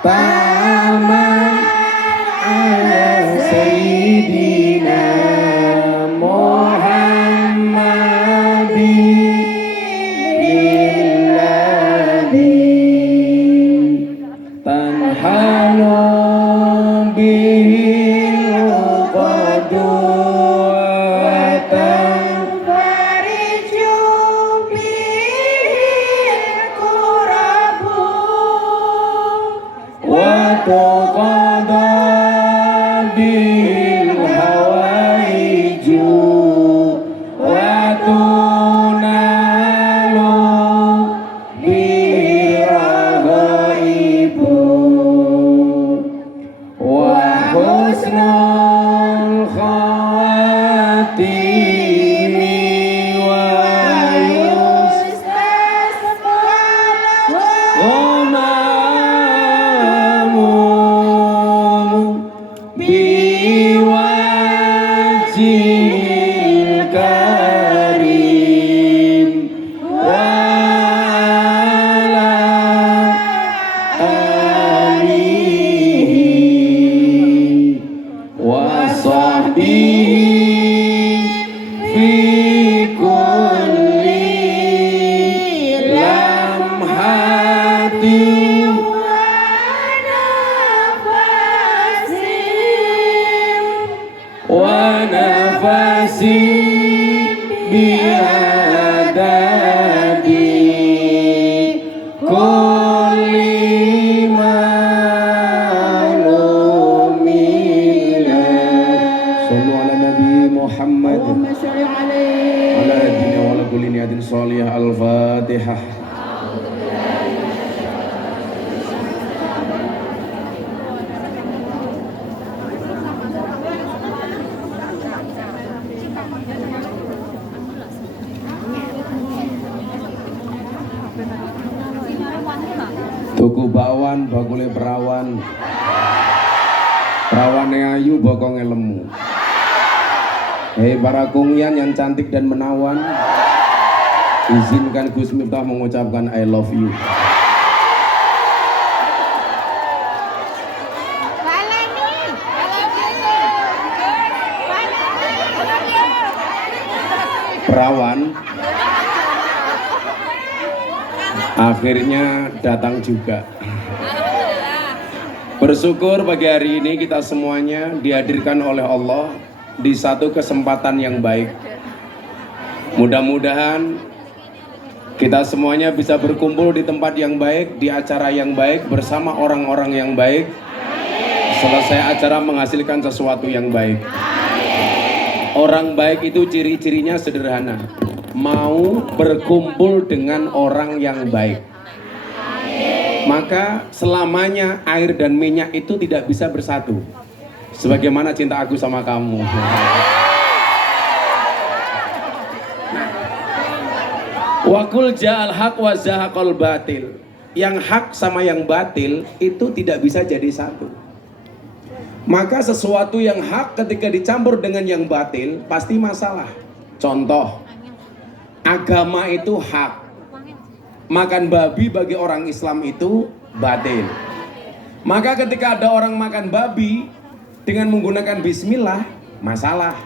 taman ala sayyidina Muhammadin tanhalu bihil qadu wa tanfariju bihil kurabu wa tuqada bihil hawaiju wa tunalu bihil raghaibu wa husnul khawatimi wa yustasqalu biwajhil karim wa ala alihi wa sahbihi fi kulli lamhatin wa nafasi biadadi kulli malumila. Sallu ala Nabi Muhammad ala adina wa ala kulli niyatin salihah. Al-Fatihah. Tuku bakwan, bakule perawan, perawane ayu, bokonge lemu. Hei para kungyan yang cantik dan menawan, izinkan Gus Miftah mengucapkan I love you. Perawan akhirnya datang juga. Bersyukur pagi hari ini kita semuanya dihadirkan oleh Allah di satu kesempatan yang baik. Mudah-mudahan kita semuanya bisa berkumpul di tempat yang baik, di acara yang baik, bersama orang-orang yang baik. Selesai acara menghasilkan sesuatu yang baik. Orang baik itu ciri-cirinya sederhana. Mau berkumpul dengan orang yang baik. Maka selamanya air dan minyak itu tidak bisa bersatu. Sebagaimana cinta aku sama kamu. Wa qul ja'al haq wa zahaqal batil. Yang hak sama yang batil itu tidak bisa jadi satu. Maka sesuatu yang hak ketika dicampur dengan yang batil pasti masalah. Contoh, agama itu hak. Makan babi bagi orang Islam itu batil. Maka ketika ada orang makan babi dengan menggunakan bismillah, masalah.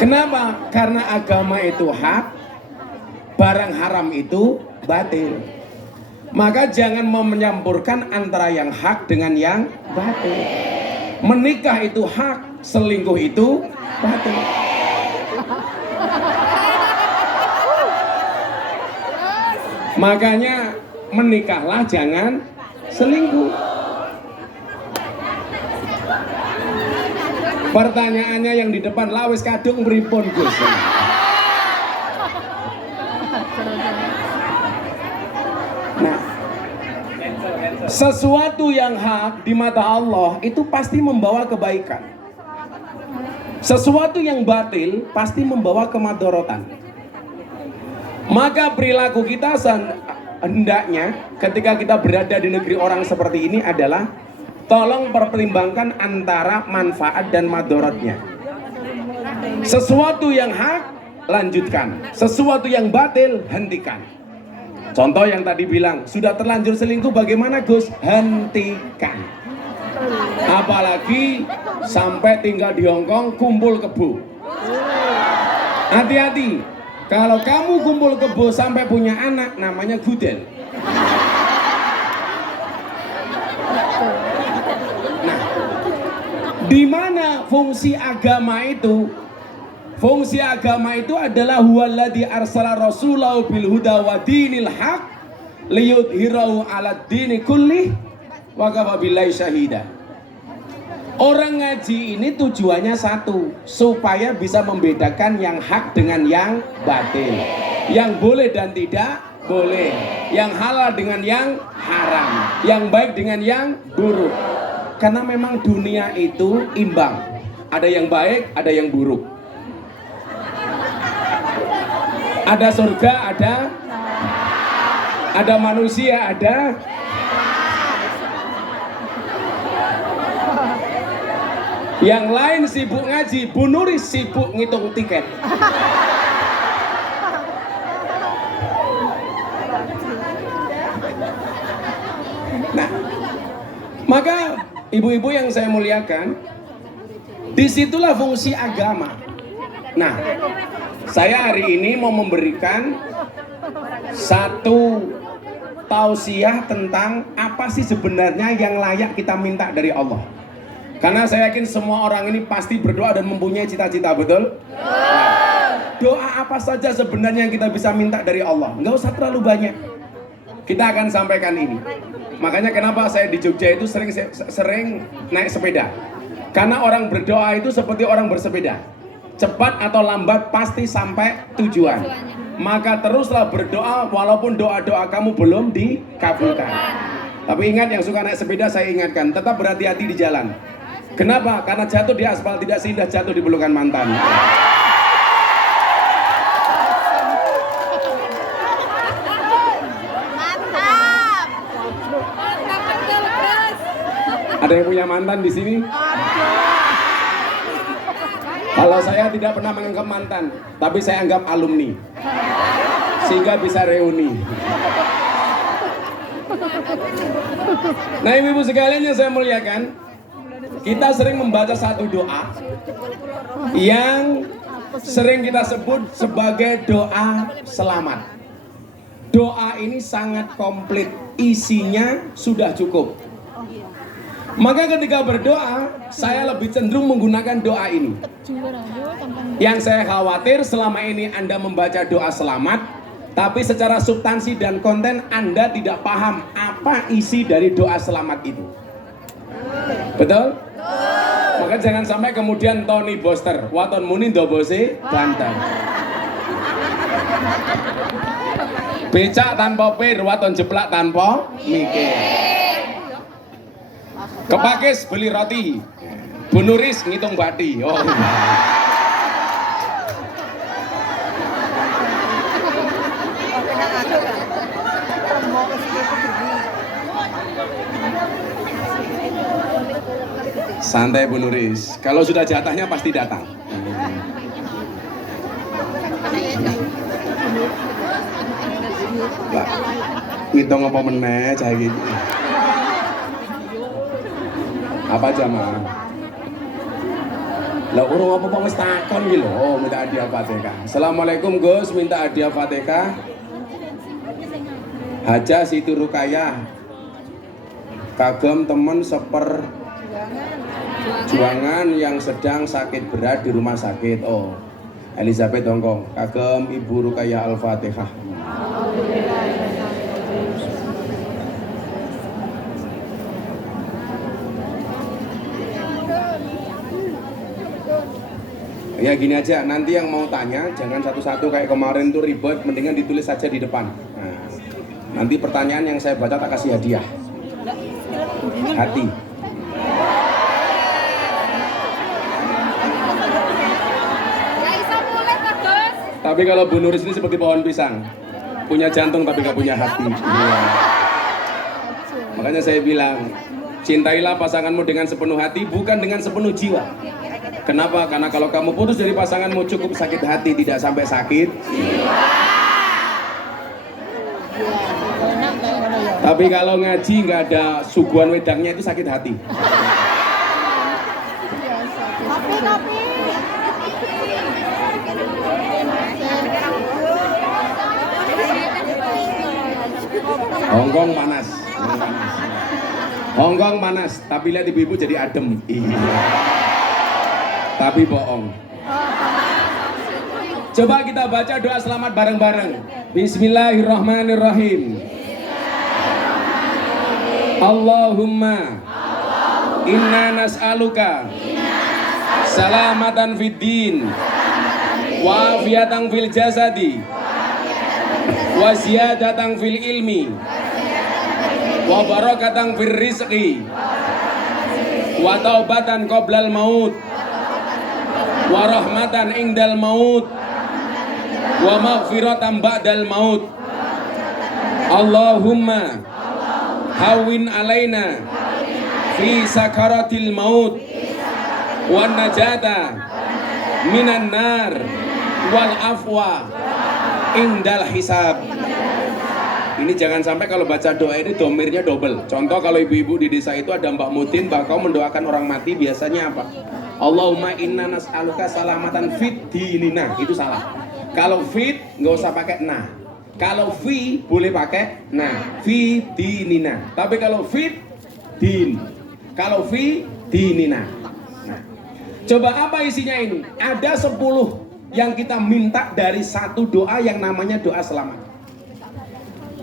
Kenapa? Karena agama itu hak, barang haram itu batil. Maka jangan menyampurkan antara yang hak dengan yang batil. Menikah itu hak, selingkuh itu batil. Makanya menikahlah, jangan selingkuh. Pertanyaannya yang di depan, lawis kadung pripun Gus? Nah, sesuatu yang hak di mata Allah itu pasti membawa kebaikan. Sesuatu yang batil pasti membawa kemadorotan. Maka perilaku kita hendaknya ketika kita berada di negeri orang seperti ini adalah tolong pertimbangkan antara manfaat dan madorotnya. Sesuatu yang hak lanjutkan, sesuatu yang batil hentikan. Contoh yang tadi bilang, sudah terlanjur selingkuh bagaimana Gus? Hentikan. Apalagi sampai tinggal di Hongkong kumpul kebo. Hati-hati, kalau kamu kumpul kebo sampai punya anak, namanya gudel. Nah, di mana fungsi agama itu? Fungsi agama itu adalah huwallazi arsala rasulahu bil huda wa dinil haq liyudhhirahu 'alad dini kullih wa kafa billahi syahida. Orang ngaji ini tujuannya satu, supaya bisa membedakan yang hak dengan yang batil, yang boleh dan tidak boleh, yang halal dengan yang haram, yang baik dengan yang buruk. Karena memang dunia itu imbang, ada yang baik, ada yang buruk. Ada surga, ada manusia, ada. Yang lain sibuk ngaji, Bu Nuris sibuk ngitung tiket. Nah, maka ibu-ibu yang saya muliakan, disitulah fungsi agama. Nah, saya hari ini mau memberikan satu tausiah tentang apa sih sebenarnya yang layak kita minta dari Allah. Karena saya yakin semua orang ini pasti berdoa dan mempunyai cita-cita, betul? Nah, doa apa saja sebenarnya yang kita bisa minta dari Allah? Nggak usah terlalu banyak. Kita akan sampaikan ini. Makanya kenapa saya di Jogja itu sering naik sepeda. Karena orang berdoa itu seperti orang bersepeda. Cepat atau lambat pasti sampai tujuan. Maka teruslah berdoa walaupun doa-doa kamu belum dikabulkan. Tapi ingat, yang suka naik sepeda saya ingatkan, tetap berhati-hati di jalan. Kenapa? Karena jatuh di aspal tidak seindah jatuh di pelukan mantan. Ada yang punya mantan di sini? Kalau saya tidak pernah menganggap mantan, tapi saya anggap alumni, sehingga bisa reuni. Nah, ibu-ibu sekalian yang saya muliakan, kita sering membaca satu doa yang sering kita sebut sebagai doa selamat. Doa ini sangat komplit, isinya sudah cukup. Maka ketika berdoa, saya lebih cenderung menggunakan doa ini. Yang saya khawatir selama ini Anda membaca doa selamat, tapi secara substansi dan konten Anda tidak paham apa isi dari doa selamat itu. Betul? Maka jangan sampai kemudian Tony Boster, waton muni dobose banter. Becak tanpa pir, waton jeplak tanpa mikir. Kepakis beli roti, Bu Nuris ngitung bati. Oh. Santai Bu Nuris, kalau sudah jatahnya pasti datang. Lah, ngitung apa meneh cah iki? Apa jamaah? Lah urung apa wis takon iki lho, minta hadiah Fatihah. Assalamualaikum Gus, minta hadiah Fatihah. Haja Siti Rukayah. Kagem temen juangan yang sedang sakit berat di rumah sakit. Oh, Elizabeth Hongkong. Kagem Ibu Rukayah Al-Fatihah. Ya gini aja, nanti yang mau tanya jangan satu-satu kayak kemarin tuh ribet, mendingan ditulis saja di depan. Nah, nanti pertanyaan yang saya baca tak kasih hadiah. Hati. Tapi kalau Bu Nuris ini seperti pohon pisang, punya jantung tapi gak punya hati. Ya. Makanya saya bilang, cintailah pasanganmu dengan sepenuh hati, bukan dengan sepenuh jiwa. Kenapa? Karena kalau kamu putus dari pasanganmu cukup sakit hati, tidak sampai sakit jiwa. Tapi kalau ngaji nggak ada suguhan wedangnya itu sakit hati. Kopi. Hongkong panas. Hongkong panas, tapi lihat ibu-ibu jadi adem. Iya. Tapi bohong. Coba kita baca doa selamat bareng-bareng. Bismillahirrahmanirrahim. Allahumma inna nas'aluka salamatan fid din wa afiatan fil jasadi wa ziyadatan fil ilmi wa barakatan fil rizqi wa taubatan qoblal maut wa rahmatan indal maut wa maghfiratan ba'dal maut. Allahumma hawin alaina fi sakaratil maut wa najata minan nar wal afwa indal hisab. Ini jangan sampai kalau baca doa ini domirnya double. Contoh kalau ibu-ibu di desa itu ada Mbak Mutin, Mbak kau mendoakan orang mati biasanya apa? Allahumma inna nas'aluka salamatan fit dinina. Itu salah. Kalau fit nggak usah pakai nah. Kalau fi boleh pakai nah. Fi dinina. Tapi kalau fit din. Kalau fi dinina. Nah. Coba apa isinya ini? Ada 10 yang kita minta dari satu doa yang namanya doa selamat.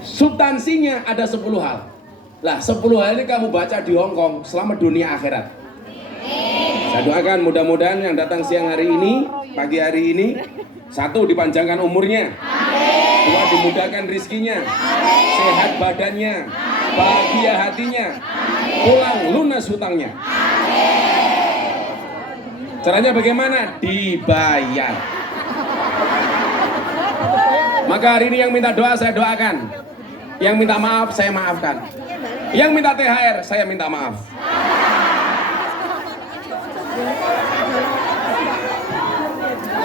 Substansinya ada 10 hal. Lah 10 hal ini kamu baca di Hongkong selamat dunia akhirat. Saya doakan mudah-mudahan yang datang siang hari ini, pagi hari ini, 1 dipanjangkan umurnya, 2 dimudahkan rizkinya, sehat badannya, bahagia hatinya, pulang lunas hutangnya. Caranya bagaimana? Dibayar. Maka hari ini yang minta doa saya doakan. Yang minta maaf saya maafkan. Yang minta THR saya minta maaf.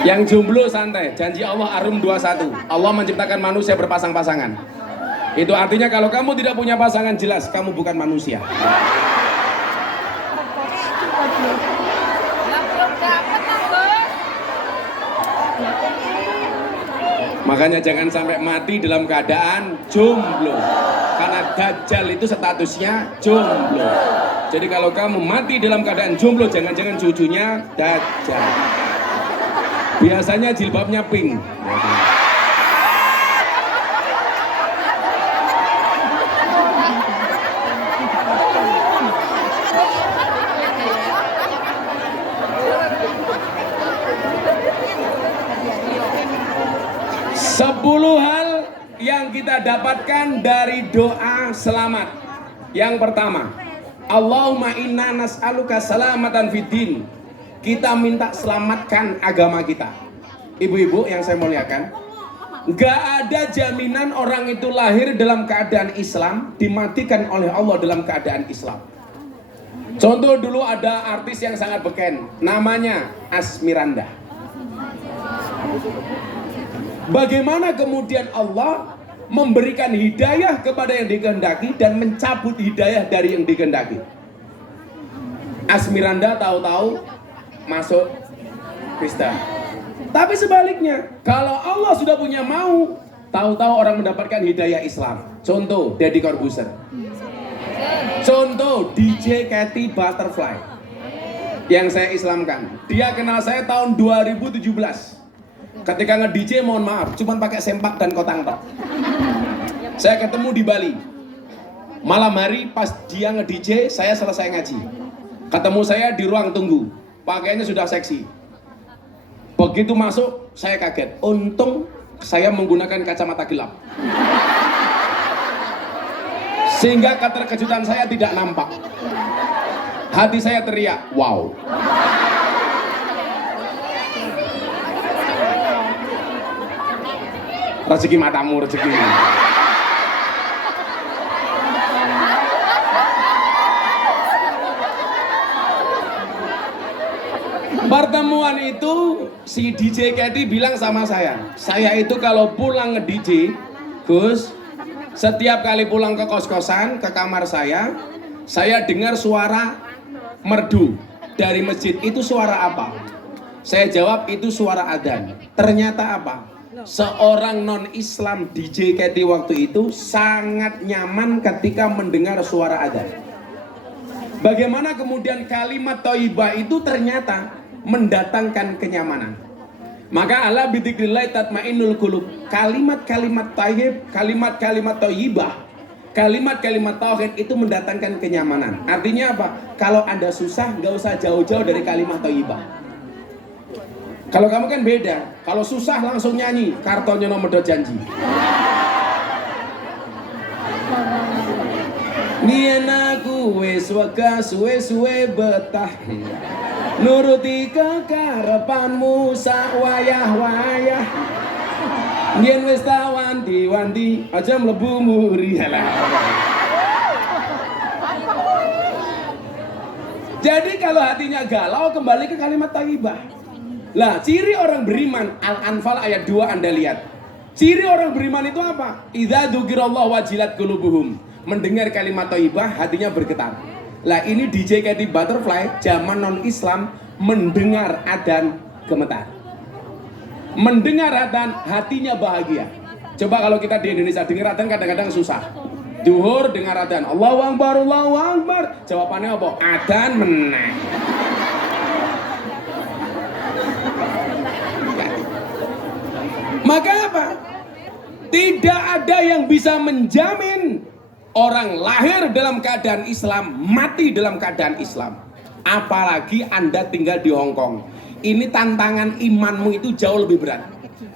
Yang jomblo santai, janji Allah Arum 21. Allah menciptakan manusia berpasang-pasangan. Itu artinya kalau kamu tidak punya pasangan jelas kamu bukan manusia. Makanya jangan sampai mati dalam keadaan jomblo. Karena Dajjal itu statusnya jomblo. Jadi kalau kamu mati dalam keadaan jomblo, jangan-jangan cucunya Dajjal. Biasanya jilbabnya pink. 10 hal yang kita dapatkan dari doa selamat. Yang pertama, Allahumma inna nas'aluka salamatan fiddin. Kita minta selamatkan agama kita. Ibu-ibu yang saya muliakan, gak ada jaminan orang itu lahir dalam keadaan Islam, dimatikan oleh Allah dalam keadaan Islam. Contoh dulu ada artis yang sangat beken, namanya Asmiranda. Bagaimana kemudian Allah memberikan hidayah kepada yang dikehendaki dan mencabut hidayah dari yang dikehendaki. Asmiranda tahu-tahu masuk Kristen. Tapi sebaliknya, kalau Allah sudah punya mau, tahu-tahu orang mendapatkan hidayah Islam. Contoh Deddy Corbuzier. Contoh DJ Katy Butterfly yang saya Islamkan. Dia kenal saya tahun 2017. Ketika nge-DJ mohon maaf, cuman pakai sempak dan kotang tok. Saya ketemu di Bali. Malam hari pas dia nge-DJ, saya selesai ngaji. Ketemu saya di ruang tunggu. Pakaiannya sudah seksi. Begitu masuk, saya kaget. Untung saya menggunakan kacamata gelap. Sehingga keterkejutan saya tidak nampak. Hati saya teriak, wow. Rezeki matamu, rezeki. Pertemuan itu si DJ Katy bilang sama saya itu kalau pulang nge-DJ, Gus, Setiap kali pulang ke kos-kosan, ke kamar saya dengar suara merdu dari masjid. Itu suara apa? Saya jawab itu suara adzan. Ternyata apa? Seorang non-Islam di JKT waktu itu sangat nyaman ketika mendengar suara adzan. Bagaimana kemudian kalimat thayyibah itu ternyata mendatangkan kenyamanan. Maka ala bidzikrillah tatmainnul qulub. Kalimat-kalimat thayyib, kalimat-kalimat thayyibah, kalimat-kalimat tauhid itu mendatangkan kenyamanan. Artinya apa? Kalau Anda susah, nggak usah jauh-jauh dari kalimat thayyibah. Kalau kamu kan beda. Kalau susah langsung nyanyi Kartonyo Nomedot Janji. Nien aku wes wega suwe-suwe betah nuruti kekarepanmu sak wayah-wayah. Nien wes tak wanti-wanti aja mlebu muri. Jadi kalau hatinya galau kembali ke kalimat thayyibah. Lah, ciri orang beriman Al-Anfal ayat 2 Anda lihat. Ciri orang beriman itu apa? Idza dzukirallahu wajilat qulubuhum. Mendengar kalimat thayyibah hatinya bergetar. Lah ini di JKT Butterfly zaman non-Islam mendengar adzan gemetar. Mendengar adzan hatinya bahagia. Coba kalau kita di Indonesia dengar adzan kadang-kadang susah. Duhur dengar adzan, Allahu Akbar, Allahu Akbar. Jawabannya apa? Adzan meneh. Maka apa? Tidak ada yang bisa menjamin orang lahir dalam keadaan Islam, mati dalam keadaan Islam. Apalagi Anda tinggal di Hong Kong. Ini tantangan imanmu itu jauh lebih berat.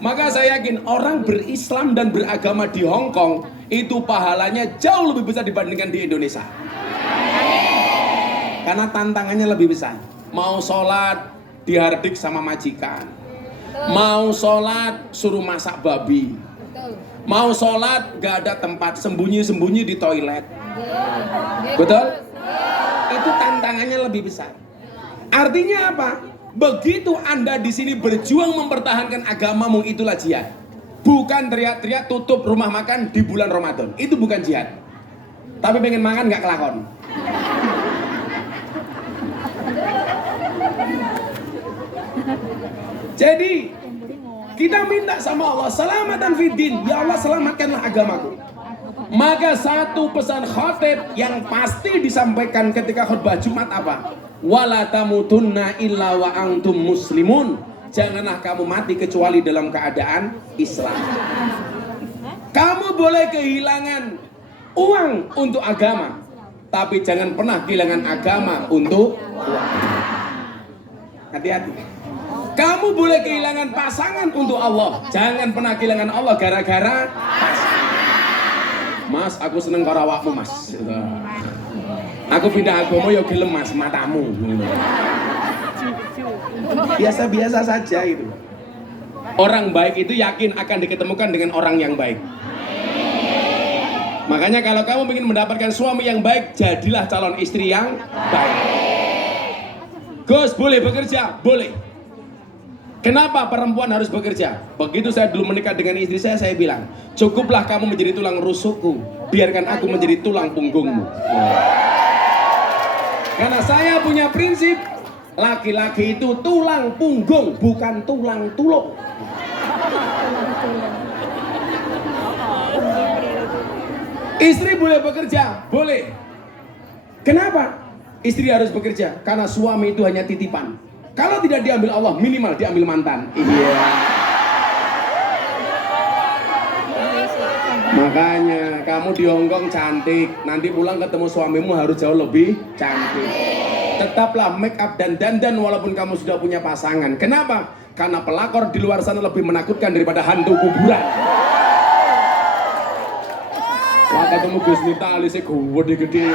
Maka saya yakin orang berislam dan beragama di Hong Kong itu pahalanya jauh lebih besar dibandingkan di Indonesia. Karena tantangannya lebih besar. Mau sholat dihardik sama majikan. Mau sholat suruh masak babi. Mau sholat gak ada tempat, sembunyi-sembunyi di toilet. Betul? Itu tantangannya lebih besar. Artinya apa? Begitu Anda di sini berjuang mempertahankan agamamu, itulah jihad. Bukan teriak-teriak tutup rumah makan di bulan Ramadan. Itu bukan jihad. Tapi pengen makan gak kelakon. Jadi kita minta sama Allah selamatan fiddin. Ya Allah selamatkanlah agamaku. Maka satu pesan khatib yang pasti disampaikan ketika khutbah Jumat apa? Wala tamutunna illa wa antum muslimun. Janganlah kamu mati kecuali dalam keadaan Islam. Kamu boleh kehilangan uang untuk agama, tapi jangan pernah kehilangan agama untuk uang. Hati-hati. Kamu boleh kehilangan pasangan untuk Allah, jangan pernah kehilangan Allah gara-gara pasangan. Mas, aku seneng karo awakmu, Mas. Aku pindah agama ya gelem, Mas, matamu. Biasa-biasa saja itu. Orang baik itu yakin akan diketemukan dengan orang yang baik. Makanya kalau kamu ingin mendapatkan suami yang baik, jadilah calon istri yang baik. Gus, boleh bekerja? Boleh. Kenapa perempuan harus bekerja? Begitu saya dulu menikah dengan istri saya bilang, cukuplah kamu menjadi tulang rusukku, biarkan aku menjadi tulang punggungmu. Karena saya punya prinsip, laki-laki itu tulang punggung, bukan tulang tulung. Istri boleh bekerja? Boleh. Kenapa? Istri harus bekerja, karena suami itu hanya titipan. Kalau tidak diambil Allah, minimal diambil mantan. Iya. Makanya kamu di Hong Kong cantik, nanti pulang ketemu suamimu harus jauh lebih cantik. Tetaplah make up dan dandan walaupun kamu sudah punya pasangan. Kenapa? Karena pelakor di luar sana lebih menakutkan daripada hantu kuburan. Wah, ketemu Gus Nita alisnya gede-gede.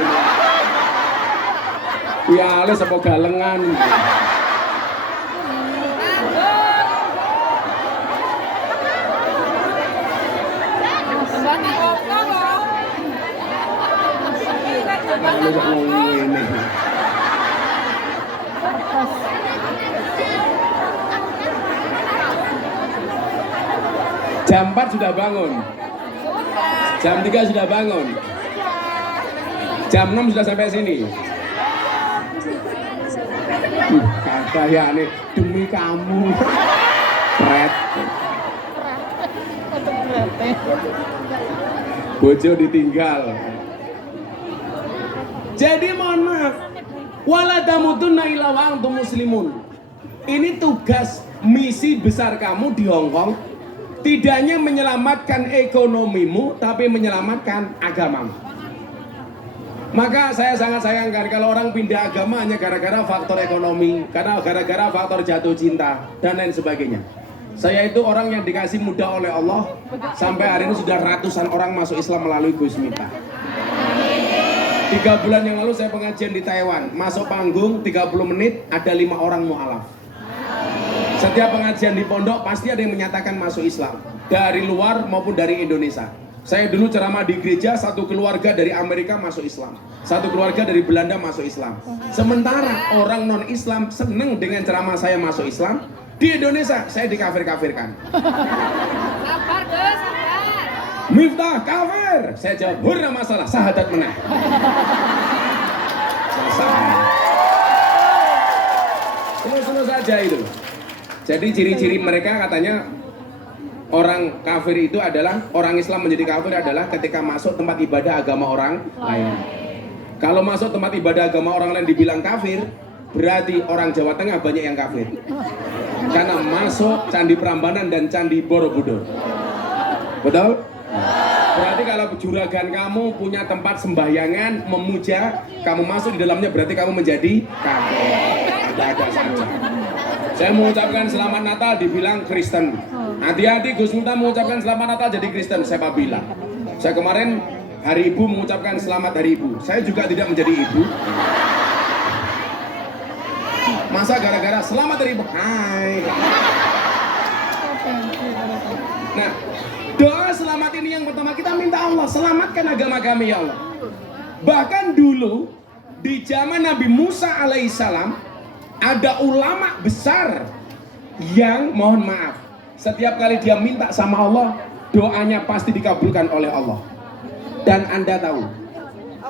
Ya alis apa galengan. Jam 4 sudah bangun. Jam 3 sudah bangun. Jam 6 sudah sampai sini. Kata ya nih demi kamu. Pret. Bojo ditinggal. Jadi mohon maaf. Wala tamutunna illa wa antum muslimun. Ini tugas misi besar kamu di Hong Kong. Tidak hanya menyelamatkan ekonomimu, tapi menyelamatkan agamamu. Maka saya sangat sayangkan kalau orang pindah agama hanya gara-gara faktor ekonomi, karena gara-gara faktor jatuh cinta, dan lain sebagainya. Saya itu orang yang dikasih mudah oleh Allah. Sampai hari ini sudah ratusan orang masuk Islam melalui Gus Miftah. 3 bulan yang lalu saya pengajian di Taiwan. Masuk panggung 30 menit ada 5 orang mu'alaf. Setiap pengajian di pondok pasti ada yang menyatakan masuk Islam. Dari luar maupun dari Indonesia. Saya dulu ceramah di gereja, satu keluarga dari Amerika masuk Islam. Satu keluarga dari Belanda masuk Islam. Sementara orang non-Islam seneng dengan ceramah saya masuk Islam. Di Indonesia saya dikafir-kafirkan. Sabar, Gus, sabar. Miftah kafir. Saya jawab, hurra masalah, sahadat menang. Selesai. Terus saja itu. Jadi ciri-ciri mereka katanya orang kafir itu adalah, orang Islam menjadi kafir adalah ketika masuk tempat ibadah agama orang lain. Kalau masuk tempat ibadah agama orang lain dibilang kafir, berarti orang Jawa Tengah banyak yang kafir. Karena masuk Candi Prambanan dan Candi Borobudur. Betul? Berarti kalau juragan kamu punya tempat sembahyangan, memuja, kamu masuk di dalamnya berarti kamu menjadi kafir. Ada saja. Saya mengucapkan selamat Natal dibilang Kristen. Hati-hati Gus Miftah mengucapkan selamat Natal jadi Kristen. Siapa bilang? Saya kemarin hari Ibu mengucapkan selamat hari Ibu. Saya juga tidak menjadi ibu. Masa gara-gara selamat hari Ibu? Hai. Nah, doa selamat ini yang pertama kita minta Allah selamatkan agama kami ya Allah. Bahkan dulu di zaman Nabi Musa alaihissalam ada ulama besar yang mohon maaf, setiap kali dia minta sama Allah, doanya pasti dikabulkan oleh Allah. Dan Anda tahu,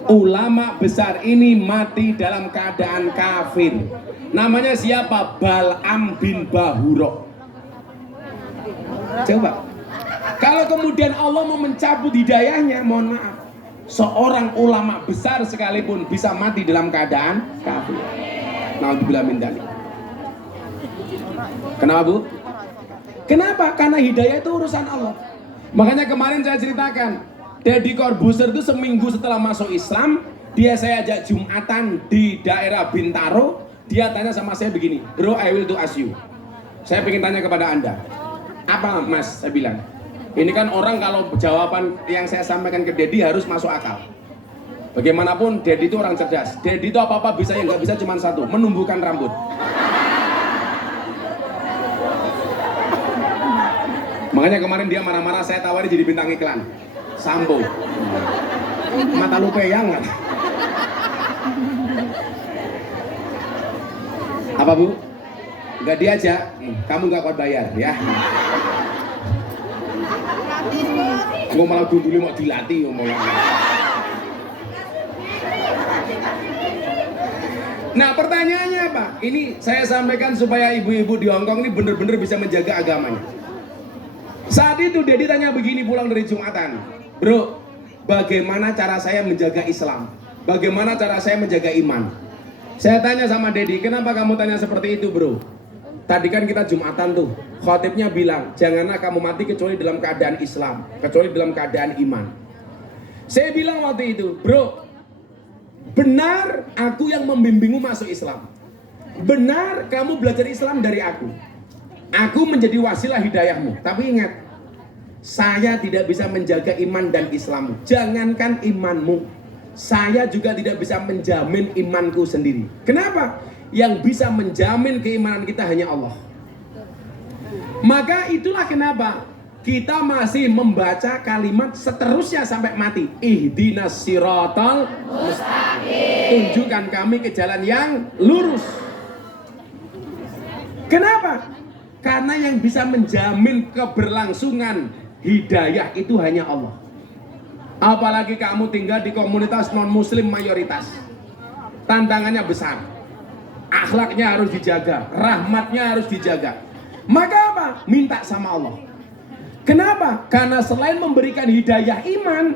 ulama besar ini mati dalam keadaan kafir. Namanya siapa? Bal'am bin Bahura. Coba, kalau kemudian Allah mau mencabut hidayahnya, mohon maaf, seorang ulama besar sekalipun bisa mati dalam keadaan kafir. Naudzubillah min dzalik. Kenapa Bu? Kenapa? Karena hidayah itu urusan Allah. Makanya kemarin saya ceritakan, Deddy Corbuzier itu seminggu setelah masuk Islam, dia saya ajak Jumatan di daerah Bintaro. Dia tanya sama saya begini, bro, I will to ask you. Saya ingin tanya kepada Anda, apa Mas? Saya bilang, ini kan orang kalau jawaban yang saya sampaikan ke Deddy harus masuk akal. Bagaimanapun Deddy itu orang cerdas. Deddy itu apa-apa bisa, yang nggak bisa cuma satu, menumbuhkan rambut. Makanya kemarin dia marah-marah, saya tawari jadi bintang iklan Sambo. Mata lu peyang kan? Apa Bu? Nggak diajak, kamu nggak kuat bayar ya. Gue malah dulu mau dilatih ngomong. Nah pertanyaannya apa? Ini saya sampaikan supaya ibu-ibu di Hong Kong ini benar-benar bisa menjaga agamanya. Saat itu Deddy tanya begini pulang dari Jumatan, bro, bagaimana cara saya menjaga Islam? Bagaimana cara saya menjaga iman? Saya tanya sama Deddy, kenapa kamu tanya seperti itu bro? Tadi kan kita Jumatan tuh, khotibnya bilang, janganlah kamu mati kecuali dalam keadaan Islam, kecuali dalam keadaan iman. Saya bilang waktu itu, bro, benar aku yang membimbingmu masuk Islam. Benar kamu belajar Islam dari aku. Aku menjadi wasilah hidayahmu. Tapi ingat, saya tidak bisa menjaga iman dan Islammu. Jangankan imanmu, saya juga tidak bisa menjamin imanku sendiri. Kenapa? Yang bisa menjamin keimanan kita hanya Allah. Maka itulah kenapa kita masih membaca kalimat seterusnya sampai mati. Ihdinas siratal mustaqim. Tunjukkan kami ke jalan yang lurus. Kenapa? Karena yang bisa menjamin keberlangsungan hidayah itu hanya Allah. Apalagi kamu tinggal di komunitas non-muslim mayoritas. Tantangannya besar. Akhlaknya harus dijaga, rahmatnya harus dijaga. Maka apa? Minta sama Allah. Kenapa? Karena selain memberikan hidayah iman,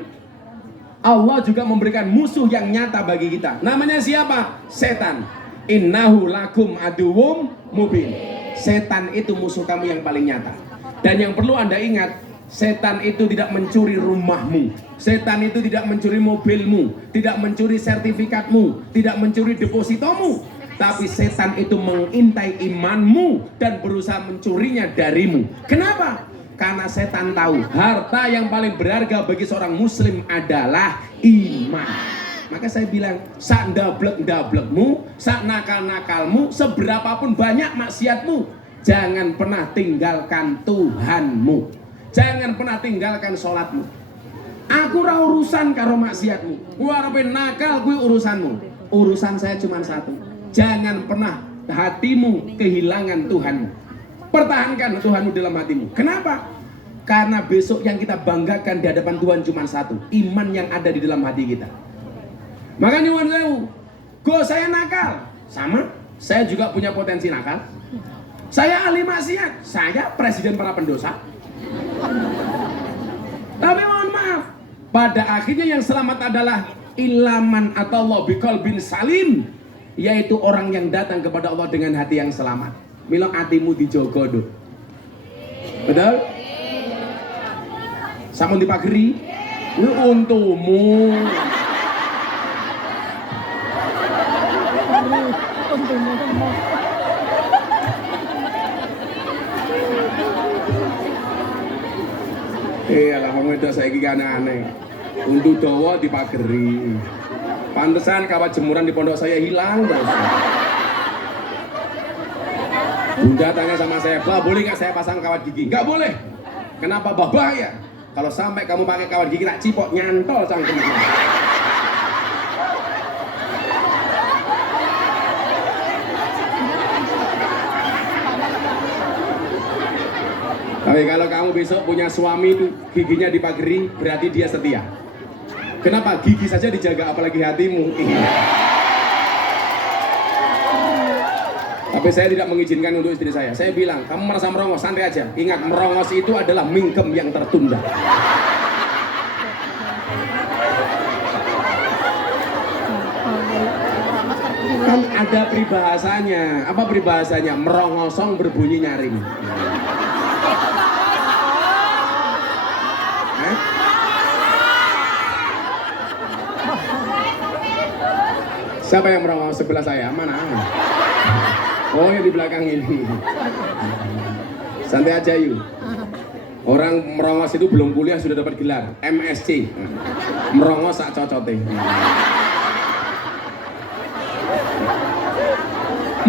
Allah juga memberikan musuh yang nyata bagi kita. Namanya siapa? Setan. Innahu lakum aduwwum mubin. Setan itu musuh kamu yang paling nyata. Dan yang perlu Anda ingat, setan itu tidak mencuri rumahmu, setan itu tidak mencuri mobilmu, tidak mencuri sertifikatmu, tidak mencuri depositomu, tapi setan itu mengintai imanmu dan berusaha mencurinya darimu. Kenapa? Karena setan tahu harta yang paling berharga bagi seorang muslim adalah iman. Maka saya bilang, sak ndablek-ndablekmu, sak nakal-nakalmu, seberapapun banyak maksiatmu, jangan pernah tinggalkan Tuhanmu. Jangan pernah tinggalkan sholatmu. Aku ora urusan karo maksiatmu. Ku arepe nakal kuwi urusanmu. Urusan saya cuma satu. Jangan pernah hatimu kehilangan Tuhanmu. Pertahankan Tuhanmu dalam hatimu. Kenapa? Karena besok yang kita banggakan di hadapan Tuhan cuma satu. Iman yang ada di dalam hati kita. Maka nyuwun sewu. Go saya nakal. Sama. Saya juga punya potensi nakal. Saya ahli maksiat. Saya presiden para pendosa. Tapi mohon maaf, pada akhirnya yang selamat adalah ilaman atau Allah biqalbin salim, yaitu orang yang datang kepada Allah dengan hati yang selamat. Mila hatimu dijogo do. Betul? Sampun dipageri? Lu untumu. Iya lah, wong wedok saiki kan aneh. Untu dawa dipageri. Pantesan kawat jemuran di pondok saya hilang terus. Bunda tanya sama saya, "Bah, boleh nggak saya pasang kawat gigi?" "Nggak boleh." "Kenapa, Bah?" "Bahaya. Kalau sampai kamu pakai kawat gigi tak cipok nyantol cangkemmu." Tapi kalau kamu besok punya suami itu giginya dipageri, berarti dia setia. Kenapa? Gigi saja dijaga, apalagi hatimu. Tapi saya tidak mengizinkan untuk istri saya. Saya bilang, kamu merasa merongos, santai aja. Ingat, merongos itu adalah mingkem yang tertunda. Kan ada peribahasanya. Apa peribahasanya? Merongosong berbunyi nyaring. Siapa yang merongos sebelah saya? Mana? Oh, yang di belakang ini. Santai aja yuk. Orang merongos itu belum kuliah sudah dapat gelar MSc. Merongos sak cocote.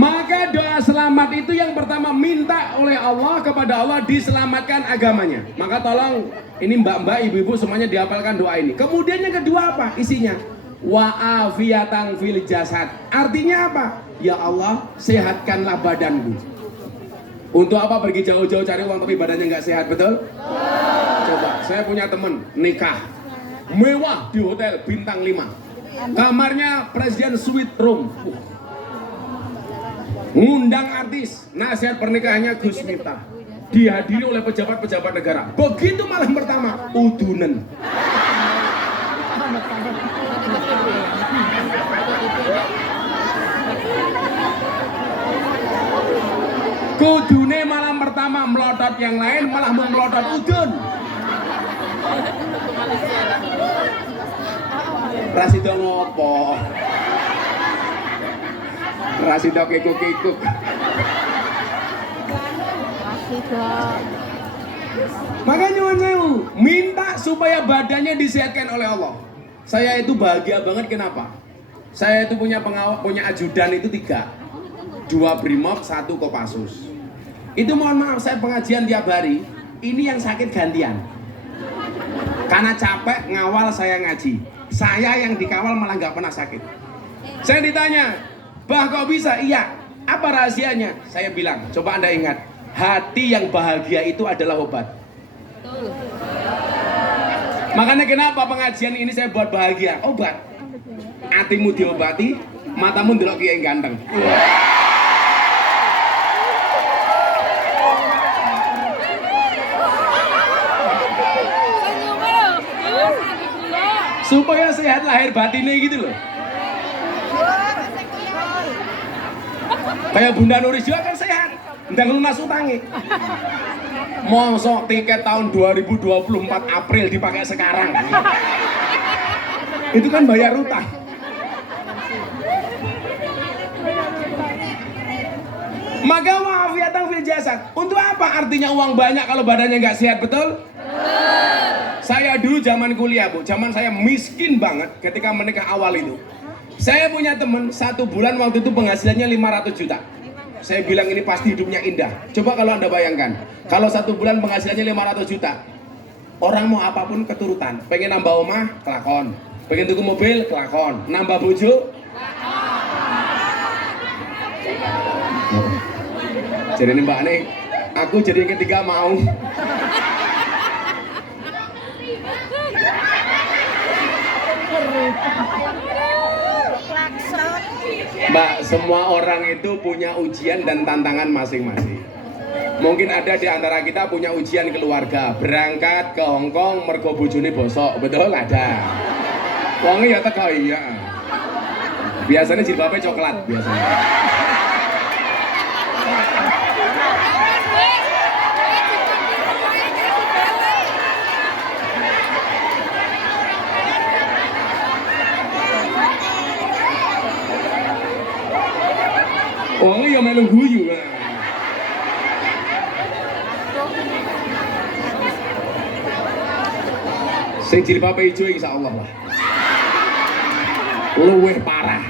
Maka doa selamat itu yang pertama minta oleh Allah kepada Allah diselamatkan agamanya. Maka tolong ini mbak-mbak, ibu-ibu semuanya dihafalkan doa ini. Kemudian yang kedua apa isinya? Wa'afiyatan fil jasad. Artinya apa? Ya Allah, sehatkanlah badanku. Untuk apa pergi jauh-jauh cari uang tapi badannya nggak sehat, betul? Coba, saya punya teman nikah mewah di hotel bintang 5. Kamarnya presiden suite room. Ngundang artis, nasihat pernikahannya Gus Miftah. Dihadiri oleh pejabat-pejabat negara. Begitu malam pertama, udunen. Kudune malam pertama melotot yang lain malah melotot udun. Rasido ngopo? Rasido kikuk-kikuk. Makanya minta supaya badannya disehatkan oleh Allah. Saya itu bahagia banget, kenapa? Saya itu punya pengawal, punya ajudan itu 3. 2 Brimob, 1 Kopassus. Itu mohon maaf, saya pengajian tiap hari. Ini yang sakit gantian. Karena capek ngawal saya ngaji. Saya yang dikawal malah nggak pernah sakit. Saya ditanya, "Bah, kok bisa?" "Iya." "Apa rahasianya?" Saya bilang, coba Anda ingat, hati yang bahagia itu adalah obat. Makanya kenapa pengajian ini saya buat bahagia? Obat. Hatimu diobati, matamu ndelok kiai ganteng. Supaya sehat lahir batinnya gitu loh. Kayak Bunda Nuris juga kan sehat, ndang lunas utangi. Mosok tiket tahun 2024 April dipakai sekarang. Itu kan bayar utang. Maka wa'afiyatan fil jasad. Untuk apa artinya uang banyak kalau badannya nggak sehat, betul? Saya dulu zaman kuliah, Bu, zaman saya miskin banget ketika menikah awal itu. Saya punya teman, 1 bulan waktu itu penghasilannya 500 juta. Saya bilang ini pasti hidupnya indah. Coba kalau Anda bayangkan, kalau 1 bulan penghasilannya 500 juta, orang mau apapun keturutan. Pengen nambah rumah, kelakon. Pengen tuku mobil, kelakon. Nambah bojo, jadi ini Mbak Ane, aku jadi yang ketiga mau. Mbak, semua orang itu punya ujian dan tantangan masing-masing. Mungkin ada di antara kita punya ujian keluarga, berangkat ke Hongkong mergo bojone bosok, betul ada. Wongnya ya teko iya. Biasanya jilbabnya coklat biasanya. Wongnya ya melu guyu. Sing jilbabe ijo insyaallah lah. Luwih parah.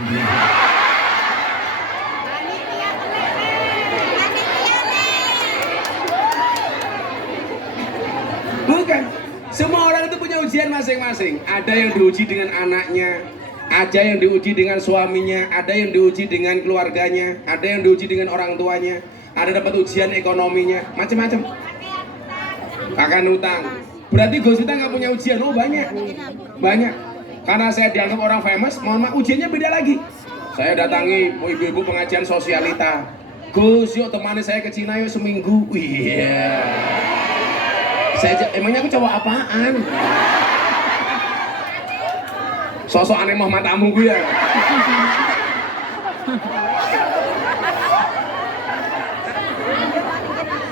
Bukan. Semua orang itu punya ujian masing-masing. Ada yang diuji dengan anaknya, ada yang diuji dengan suaminya, ada yang diuji dengan keluarganya, ada yang diuji dengan orang tuanya, ada dapat ujian ekonominya, macam-macam. Akan utang. Berarti Gus Miftah nggak punya ujian? Oh banyak, banyak. Karena saya dianggap orang famous, mohon maaf ujiannya beda lagi. Saya datangi ibu-ibu pengajian sosialita. Gus, yuk temani saya ke Cina yuk seminggu. Iya. Emangnya aku cowok apaan? Sosok aneh mah matamu gue ya.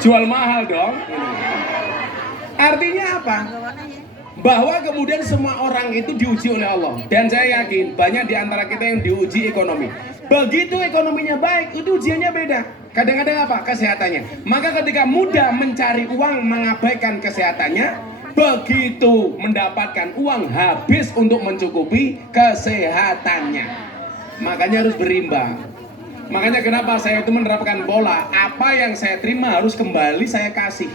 Jual mahal dong. Artinya apa? Bahwa kemudian semua orang itu diuji oleh Allah. Dan saya yakin banyak di antara kita yang diuji ekonomi. Begitu ekonominya baik, itu ujiannya beda. Kadang-kadang apa? Kesehatannya. Maka ketika mudah mencari uang mengabaikan kesehatannya, begitu mendapatkan uang habis untuk mencukupi kesehatannya. Makanya harus berimbang. Makanya kenapa saya itu menerapkan pola, apa yang saya terima harus kembali saya kasih.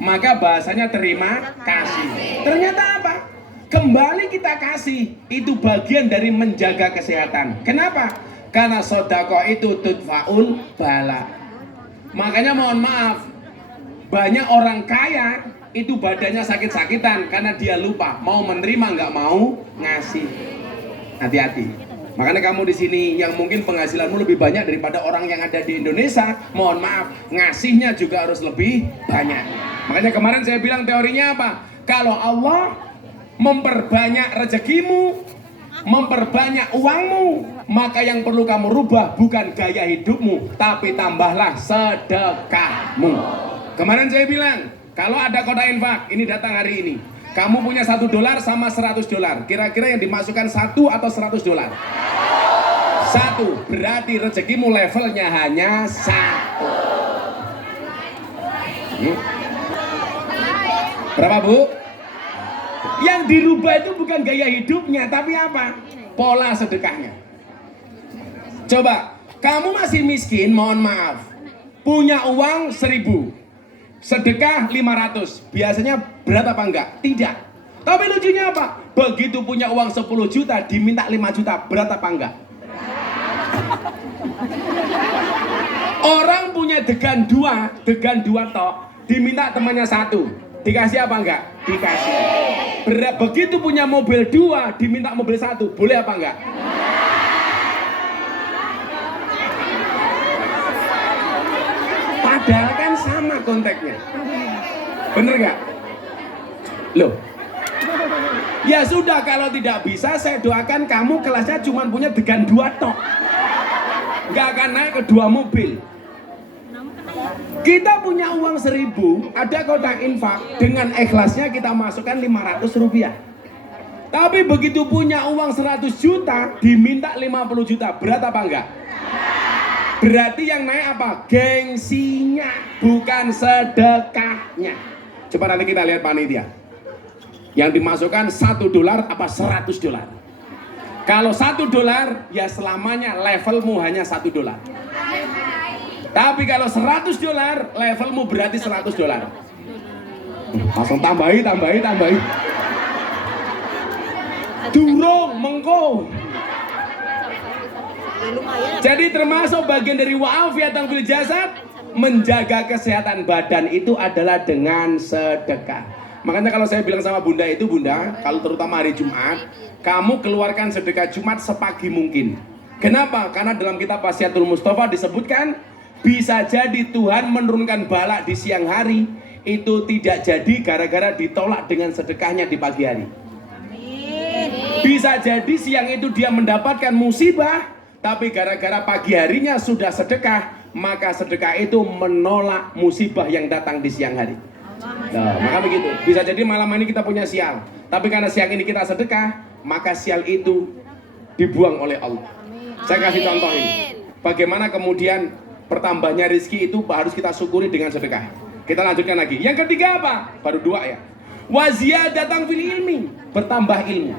Maka bahasanya terima kasih. Ternyata apa? Kembali kita kasih, itu bagian dari menjaga kesehatan. Kenapa? Karena sedekah itu tudfaul bala. Makanya mohon maaf, banyak orang kaya itu badannya sakit-sakitan karena dia lupa mau menerima, nggak mau ngasih. Hati-hati. Makanya kamu di sini yang mungkin penghasilanmu lebih banyak daripada orang yang ada di Indonesia, mohon maaf, ngasihnya juga harus lebih banyak. Makanya kemarin saya bilang teorinya apa? Kalau Allah memperbanyak rezekimu, memperbanyak uangmu, maka yang perlu kamu rubah bukan gaya hidupmu, tapi tambahlah sedekahmu. Kemarin saya bilang, kalau ada kota infak, ini datang hari ini. Kamu punya $1 sama $100. Kira-kira yang dimasukkan 1 atau $100? 1, berarti rezekimu levelnya hanya 1. Berapa Bu? Yang dirubah itu bukan gaya hidupnya, tapi apa? Pola sedekahnya. Coba, kamu masih miskin, mohon maaf, punya uang 1.000, sedekah 500, biasanya berat apa enggak? Tidak. Tapi lucunya apa? Begitu punya uang 10 juta, diminta 5 juta, berat apa enggak? Orang punya degan 2 tok, diminta temannya 1, dikasih apa enggak? Dikasih. Begitu punya mobil 2 diminta mobil 1, boleh apa enggak? Padahal kan sama konteksnya. Bener nggak? Loh. Ya sudah, kalau tidak bisa saya doakan kamu kelasnya cuma punya degan 2 tok. Nggak akan naik ke 2 mobil. Kita punya uang 1.000, ada kotak infak, dengan ikhlasnya kita masukkan 500 rupiah. Tapi begitu punya uang 100 juta, diminta 50 juta, berat apa enggak? Berarti yang naik apa? Gengsinya, bukan sedekahnya. Coba nanti kita lihat panitia. Yang dimasukkan $1 apa $100? Kalau $1 ya selamanya levelmu hanya $1. Tapi kalau $100 levelmu berarti $100. Langsung tambahi. Durung mengko. Jadi termasuk bagian dari wa'afiatan fil jasad, menjaga kesehatan badan itu adalah dengan sedekah. Makanya kalau saya bilang sama bunda itu, bunda, kalau terutama hari Jumat, kamu keluarkan sedekah Jumat sepagi mungkin. Kenapa? Karena dalam kitab Wasiatul Mustafa disebutkan, bisa jadi Tuhan menurunkan bala di siang hari, itu tidak jadi gara-gara ditolak dengan sedekahnya di pagi hari. Bisa jadi siang itu dia mendapatkan musibah, tapi gara-gara pagi harinya sudah sedekah, maka sedekah itu menolak musibah yang datang di siang hari. Nah, maka begitu. Bisa jadi malam ini kita punya sial, tapi karena siang ini kita sedekah, maka sial itu dibuang oleh Allah. Saya kasih contoh ini. Bagaimana kemudian pertambahnya rezeki itu harus kita syukuri dengan sedekah. Kita lanjutkan lagi. Yang ketiga apa? Baru 2 ya. Waziyadatan fil ilmi, bertambah ilmu.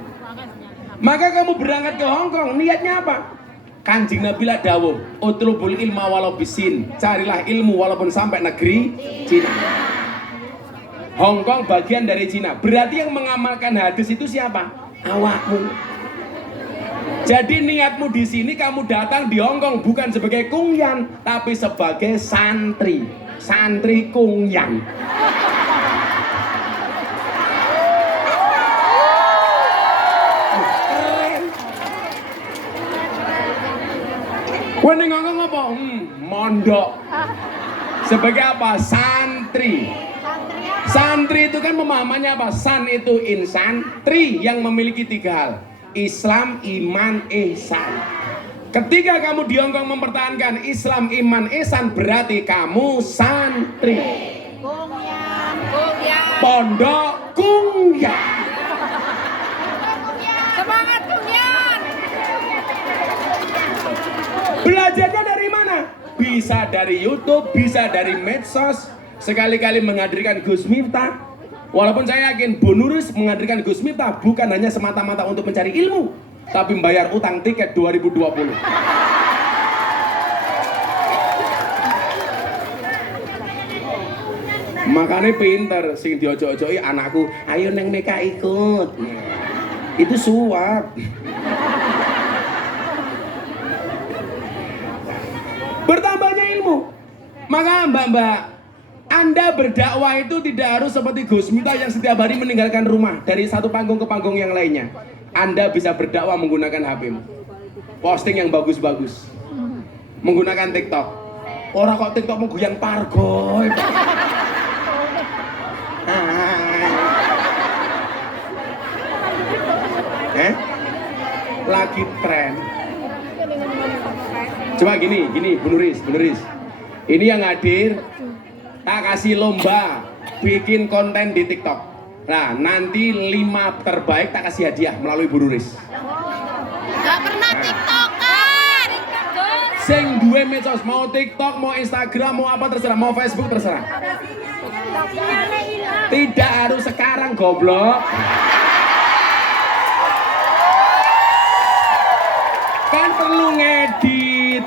Maka kamu berangkat ke Hong Kong, niatnya apa? Kanjeng Nabi lah dawuh, utlubul ilma walau bisin, carilah ilmu walaupun sampai negeri Cina. Hong Kong bagian dari Cina. Berarti yang mengamalkan hadis itu siapa? Awakmu. Jadi niatmu di sini, kamu datang di Hong Kong bukan sebagai kungyan, tapi sebagai santri. Santri kungyan. Wah, ning ngomong apa? Mondok. Sebagai apa? Santri. Santri itu kan pemahamannya apa? San itu insan, tri yang memiliki 3 hal. Islam, iman, ihsan. Ketika kamu di Hongkong mempertahankan Islam, iman, ihsan, berarti kamu santri. Pondok kungyan. Semangat kungyan. Belajarnya dari mana? Bisa dari YouTube, bisa dari medsos. Sekali-kali menghadirkan Gus Miftah. Walaupun saya yakin Bu Nuris menghadirkan Gus Miftah bukan hanya semata-mata untuk mencari ilmu, tapi membayar utang tiket 2020. Makanya pinter, sing diojo-ojoi anakku, ayo neng Meka ikut. Itu suap. Bertambahnya ilmu. Maka mbak-mbak, Anda berdakwah itu tidak harus seperti Gus Miftah yang setiap hari meninggalkan rumah dari satu panggung ke panggung yang lainnya. Anda bisa berdakwah menggunakan HP-mu. Posting yang bagus-bagus. Menggunakan TikTok. Orang kok TikTok mau goyang pargoy. Lagi tren. Coba gini, Bu Nuris. Ini yang hadir, tak kasih lomba bikin konten di TikTok. Nah, nanti 5 terbaik tak kasih hadiah melalui Bu Nuris. Gak pernah TikTokan. Sing duwe medsos, mau TikTok, mau Instagram, mau apa terserah, mau Facebook terserah. Tidak harus sekarang, goblok. Kan perlu ngedit.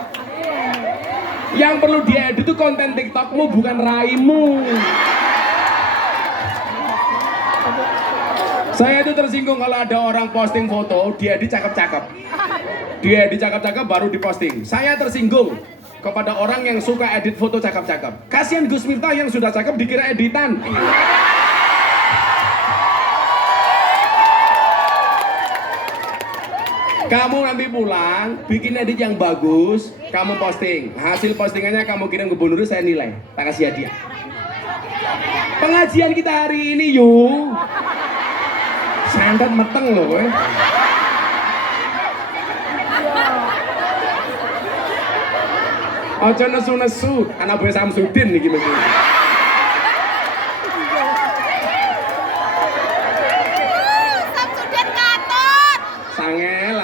Yang perlu diedit itu konten TikTokmu, bukan raimu. Saya itu tersinggung kalau ada orang posting foto, diedit cakep-cakep. Diedit cakep-cakep baru diposting. Saya tersinggung kepada orang yang suka edit foto cakep-cakep. Kasihan Gus Miftah yang sudah cakep dikira editan. Kamu nanti pulang, bikin edit yang bagus, kamu posting. Hasil postingannya kamu kirim ke Bu Nuril, saya nilai, tak kasih hadiah. Pengajian kita hari ini yuk. Santet meteng loh kowe. Ojo nesu-nesu, anak buah Samsudin nih gimana? Samsudin katut. Sangel.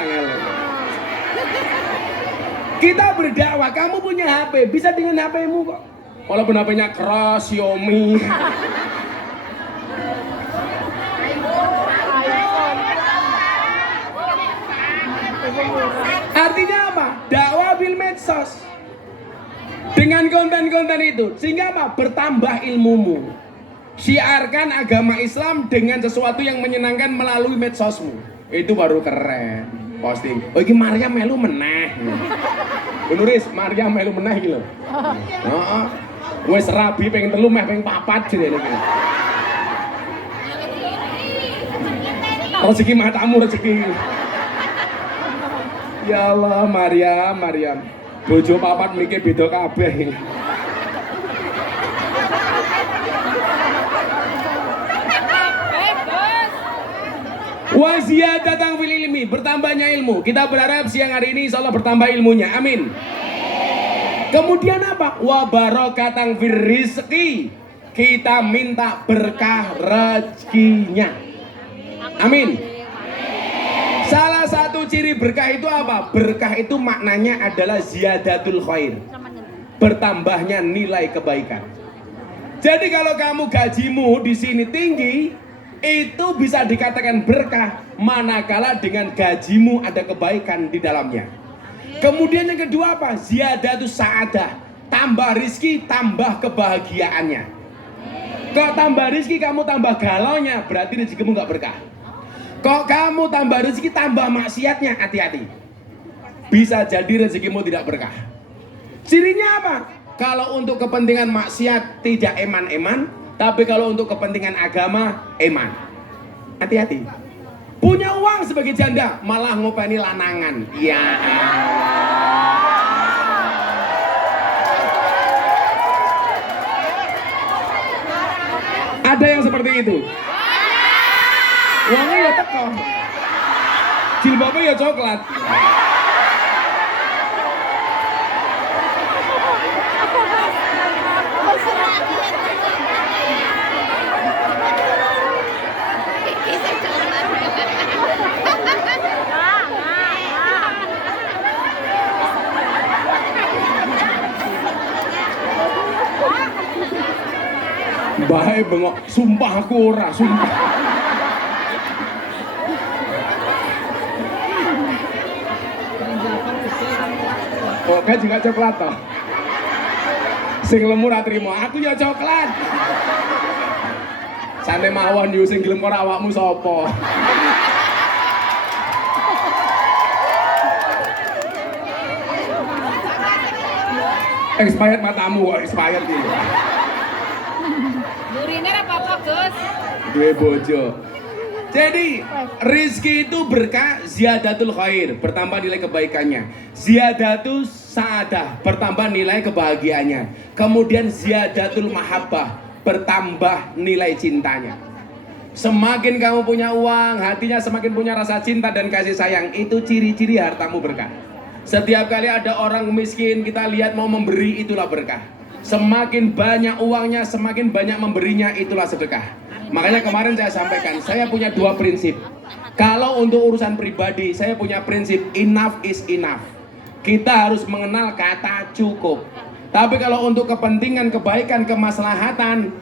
Kita berdakwah, kamu punya HP, bisa dengan HP-mu kok. Walaupun HP-nya keras, Xiaomi. Artinya apa? Dakwah bil medsos. Dengan konten-konten itu, sehingga apa? Bertambah ilmumu. Syiarkan agama Islam dengan sesuatu yang menyenangkan melalui medsosmu. Itu baru keren. Posting. Oh ini Maria melu meneh. Penulis Maria melu meneh iki lho. Heeh. Wis rabi pengen telu meh pengen papat jenenge iki. Rezeki matamu rezeki. Ya Allah, Maryam. Bojo papat mikir beda kabeh. Wa ziyadatan fil ilmi, bertambahnya ilmu. Kita berharap siang hari ini insyaallah bertambah ilmunya. Amin. Kemudian apa? Wa barakatan fir rizqi. Kita minta berkah rezekinya. Amin. Salah satu ciri berkah itu apa? Berkah itu maknanya adalah ziyadatul khair. Bertambahnya nilai kebaikan. Jadi kalau kamu gajimu di sini tinggi, itu bisa dikatakan berkah manakala dengan gajimu ada kebaikan di dalamnya. Kemudian yang kedua apa? Ziyadatus sa'adah. Tambah rizki, tambah kebahagiaannya. Kalau tambah rizki kamu tambah galaunya, berarti rezekimu gak berkah. Kok kamu tambah rezeki tambah maksiatnya, hati-hati. Bisa jadi rezekimu tidak berkah. Cirinya apa? Kalau untuk kepentingan maksiat tidak eman-eman, tapi kalau untuk kepentingan agama eman. Hati-hati. Punya uang sebagai janda, malah ngopeni lanangan. Ya. Ada yang seperti itu. Uangnya ya teko, jilbabnya ya coklat. Bae bengok, sumpah aku ora, sumpah. Oke juga coklat toh. Sing lemu ra trimo, aku ya coklat. Sane mawon yo sing gelem ora awakmu sapa? Expired matamu kok expired iki. Durine apa-apa, Gus. Duwe bojo. Jadi rizki itu berkah, ziyadatul khair, bertambah nilai kebaikannya. Ziyadatul sa'adah, bertambah nilai kebahagiaannya. Kemudian ziyadatul mahabbah, bertambah nilai cintanya. Semakin kamu punya uang, hatinya semakin punya rasa cinta dan kasih sayang. Itu ciri-ciri hartamu berkah. Setiap kali ada orang miskin, kita lihat mau memberi, itulah berkah. Semakin banyak uangnya, semakin banyak memberinya, itulah sedekah. Makanya kemarin saya sampaikan, saya punya dua prinsip. Kalau untuk urusan pribadi, saya punya prinsip enough is enough. Kita harus mengenal kata cukup. Tapi kalau untuk kepentingan, kebaikan, kemaslahatan,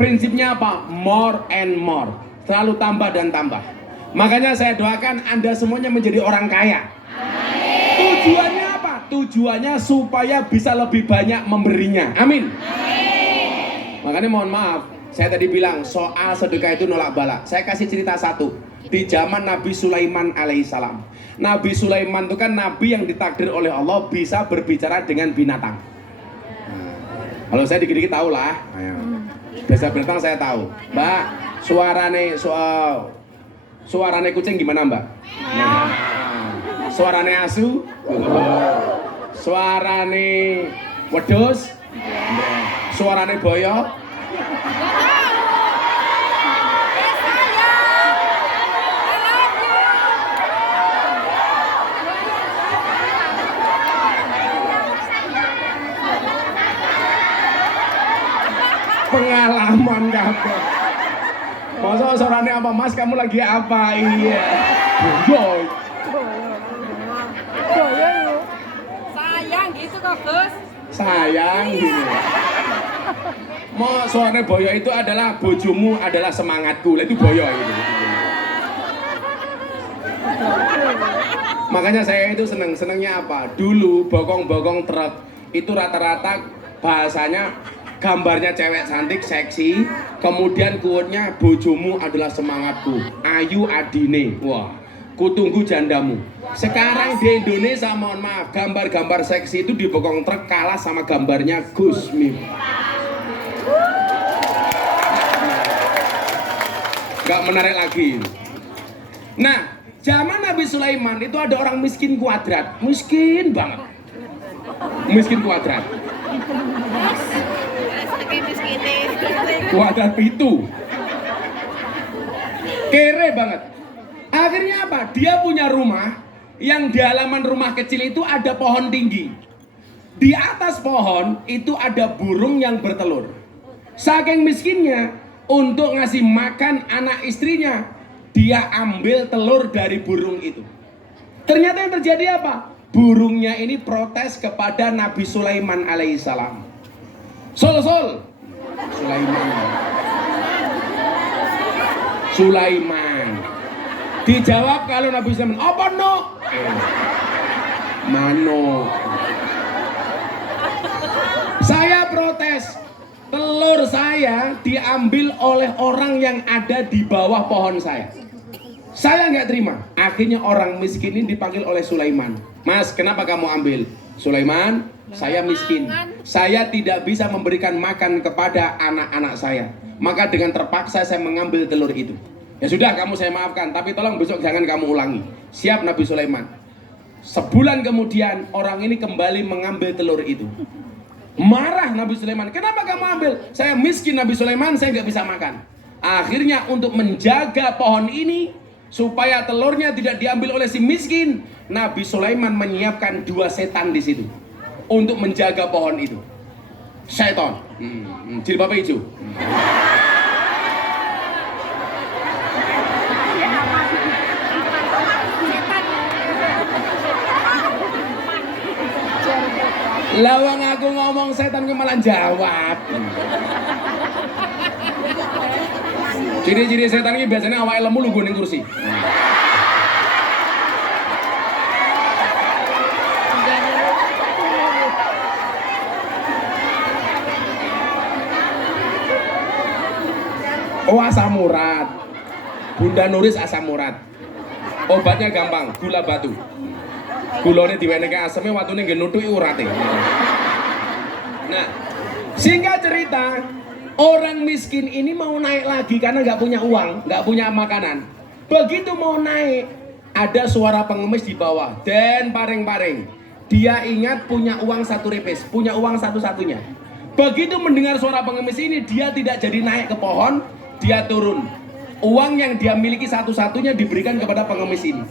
prinsipnya apa? More and more. Selalu tambah dan tambah. Makanya saya doakan Anda semuanya menjadi orang kaya. Tujuannya apa? Tujuannya supaya bisa lebih banyak memberinya. Amin. Makanya mohon maaf, saya tadi bilang soal sedekah itu nolak bala. Saya kasih cerita satu. Di zaman Nabi Sulaiman alaihissalam. Nabi Sulaiman itu kan nabi yang ditakdir oleh Allah bisa berbicara dengan binatang. Kalau saya dikit-dikit tahu lah. Biasa binatang saya tahu. Mbak, suarane kucing gimana Mbak? Suarane asu? Suarane wedhus? Suarane boyo? Pengalaman kabeh. Masa suarane apa Mas? Kamu lagi apa? Iya. Boy. Sayang gitu kok Gus. Sayang gitu. Mau suarane boyo itu adalah bojomu adalah semangatku. Itu boyo gitu. Makanya saya itu senengnya apa? Dulu bokong-bokong truk itu rata-rata bahasanya gambarnya cewek cantik, seksi, kemudian quote-nya bojomu adalah semangatku, ayu adine. Wah, kutunggu jandamu. Sekarang di Indonesia, mohon maaf, gambar-gambar seksi itu di bokong truk kalah sama gambarnya Gus Mif. Gak menarik lagi. Nah, zaman Nabi Sulaiman itu ada orang miskin kuadrat, miskin banget, miskin kuadrat. Kuadrat itu kere banget. Akhirnya apa? Dia punya rumah yang di halaman rumah kecil itu ada pohon tinggi. Di atas pohon itu ada burung yang bertelur. Saking miskinnya, untuk ngasih makan anak istrinya, dia ambil telur dari burung itu. Ternyata yang terjadi apa? Burungnya ini protes kepada Nabi Sulaiman alaihissalam. Sol Sulaiman. Dijawab kalau Nabi Sulaiman, apa no? Mano. Saya protes. Telur saya diambil oleh orang yang ada di bawah pohon saya. Saya nggak terima. Akhirnya orang miskin ini dipanggil oleh Sulaiman. Mas, kenapa kamu ambil? Sulaiman, saya miskin. Saya tidak bisa memberikan makan kepada anak-anak saya. Maka dengan terpaksa saya mengambil telur itu. Ya sudah, kamu saya maafkan, tapi tolong besok jangan kamu ulangi. Siap Nabi Sulaiman. Sebulan kemudian orang ini kembali mengambil telur itu. Marah Nabi Sulaiman, kenapa kamu ambil? Saya miskin Nabi Sulaiman, saya nggak bisa makan. Akhirnya untuk menjaga pohon ini supaya telurnya tidak diambil oleh si miskin, Nabi Sulaiman menyiapkan 2 setan di situ untuk menjaga pohon itu. Setan, jilbabnya hijau. Lawang aku ngomong setan ke malah jawab. Ciri-ciri setan ini biasanya awake lemu lungguh ning kursi. Oh, asam urat. Bunda Nuris asam urat. Obatnya gampang, gula batu. Gulanya diwenehke asemnya watune nggih nutuki urate. Nah, singkat cerita, orang miskin ini mau naik lagi karena nggak punya uang, nggak punya makanan. Begitu mau naik, ada suara pengemis di bawah dan paring-paring. Dia ingat punya uang 1 repes, punya uang satu-satunya. Begitu mendengar suara pengemis ini, dia tidak jadi naik ke pohon, dia turun. Uang yang dia miliki satu-satunya diberikan kepada pengemis ini.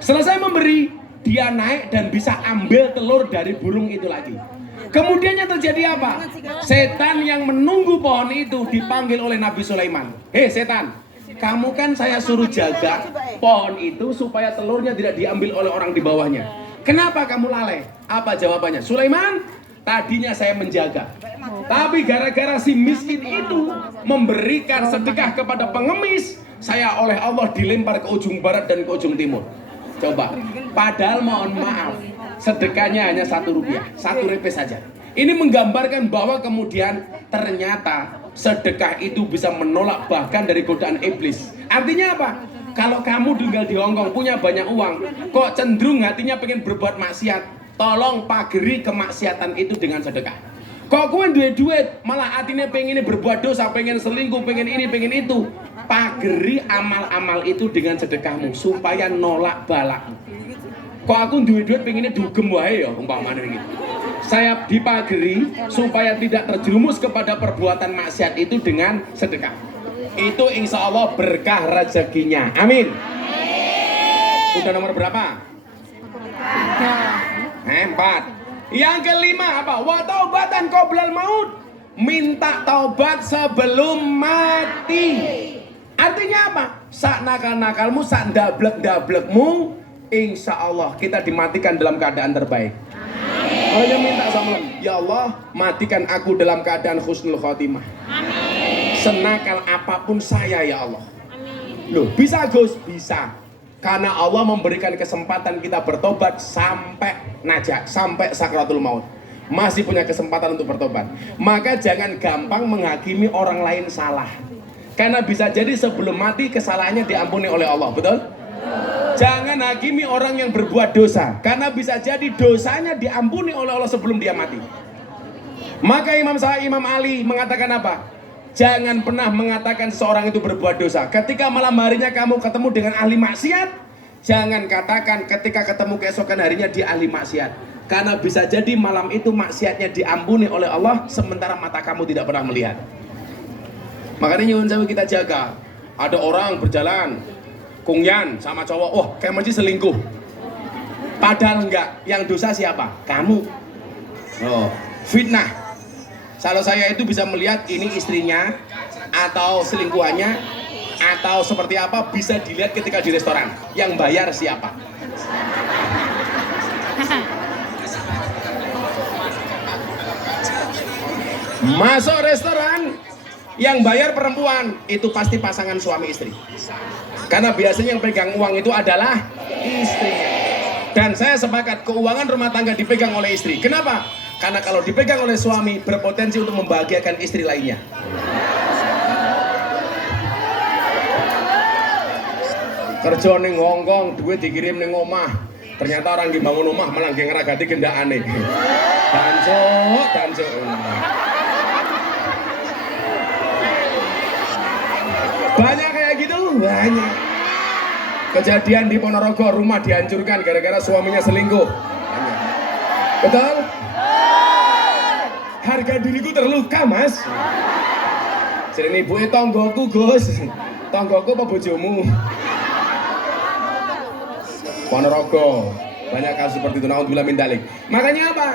Selesai memberi, dia naik dan bisa ambil telur dari burung itu lagi. Kemudian yang terjadi apa? Setan yang menunggu pohon itu dipanggil oleh Nabi Sulaiman. Hei setan, kamu kan saya suruh jaga pohon itu supaya telurnya tidak diambil oleh orang di bawahnya. Kenapa kamu lalai? Apa jawabannya? Sulaiman, tadinya saya menjaga. Tapi gara-gara si miskin itu memberikan sedekah kepada pengemis, saya oleh Allah dilempar ke ujung barat dan ke ujung timur. Coba, padahal mohon maaf, sedekahnya hanya 1 rupiah, 1 repes saja. Ini menggambarkan bahwa kemudian ternyata sedekah itu bisa menolak bahkan dari godaan iblis. Artinya apa? Kalau kamu tinggal di Hongkong punya banyak uang, kok cenderung hatinya pengen berbuat maksiat, tolong pageri kemaksiatan itu dengan sedekah. Kok kue duit malah hatinya pengen berbuat dosa, pengen selingkuh, pengen ini, pengen itu, pageri amal-amal itu dengan sedekahmu supaya nolak balak. Kok aku duit-duit pengennya dugem wae ya umpamane iki. Saya dipageri supaya tidak terjerumus kepada perbuatan maksiat itu dengan sedekah. Itu insya Allah berkah rezekinya. Amin. Udah nomor berapa? 4. Yang kelima apa? Wa taubatan qoblal maut. Minta taubat sebelum mati. Artinya apa? Sak nakal-nakalmu, sak dablek-dablekmu, insya Allah kita dimatikan dalam keadaan terbaik. Hanya minta sama Allah, ya Allah, matikan aku dalam keadaan husnul khotimah. Amin. Senakal apapun saya ya Allah. Amin. Loh, bisa Gus? Bisa. Karena Allah memberikan kesempatan kita bertobat sampai najak, sampai sakratul maut. Masih punya kesempatan untuk bertobat. Maka jangan gampang menghakimi orang lain salah. Karena bisa jadi sebelum mati kesalahannya diampuni oleh Allah, betul? Jangan hakimi orang yang berbuat dosa, karena bisa jadi dosanya diampuni oleh Allah sebelum dia mati. Maka Imam Ali mengatakan apa? Jangan pernah mengatakan seseorang itu berbuat dosa. Ketika malam harinya kamu ketemu dengan ahli maksiat, jangan katakan ketika ketemu keesokan harinya dia ahli maksiat. Karena bisa jadi malam itu maksiatnya diampuni oleh Allah, sementara mata kamu tidak pernah melihat. Makanya nyuwun sewu kita jaga. Ada orang berjalan kungyan sama cowok, wah kayak mesti selingkuh. Padahal enggak, yang dosa siapa? Kamu. Oh, fitnah. Kalau saya itu bisa melihat ini istrinya atau selingkuhannya atau seperti apa bisa dilihat ketika di restoran. Yang bayar siapa? Masuk restoran, yang bayar perempuan, itu pasti pasangan suami istri. Karena biasanya yang pegang uang itu adalah istrinya. Dan saya sepakat keuangan rumah tangga dipegang oleh istri. Kenapa? Karena kalau dipegang oleh suami berpotensi untuk membahagiakan istri lainnya. Kerja ning Hongkong, duit dikirim ning omah. Ternyata orang yang bangun omah malah ngeragati gendakane. Dancuk. Banyak kayak gitu, banyak. Kejadian di Ponorogo, rumah dihancurkan gara-gara suaminya selingkuh. Banyak. Betul? Harga diriku terluka, Mas. Jadi ibu tonggoku, Gus. Tonggoku apa bojomu? Ponorogo. Banyak kasus seperti itu. Naudzubillah min dzalik. Makanya apa?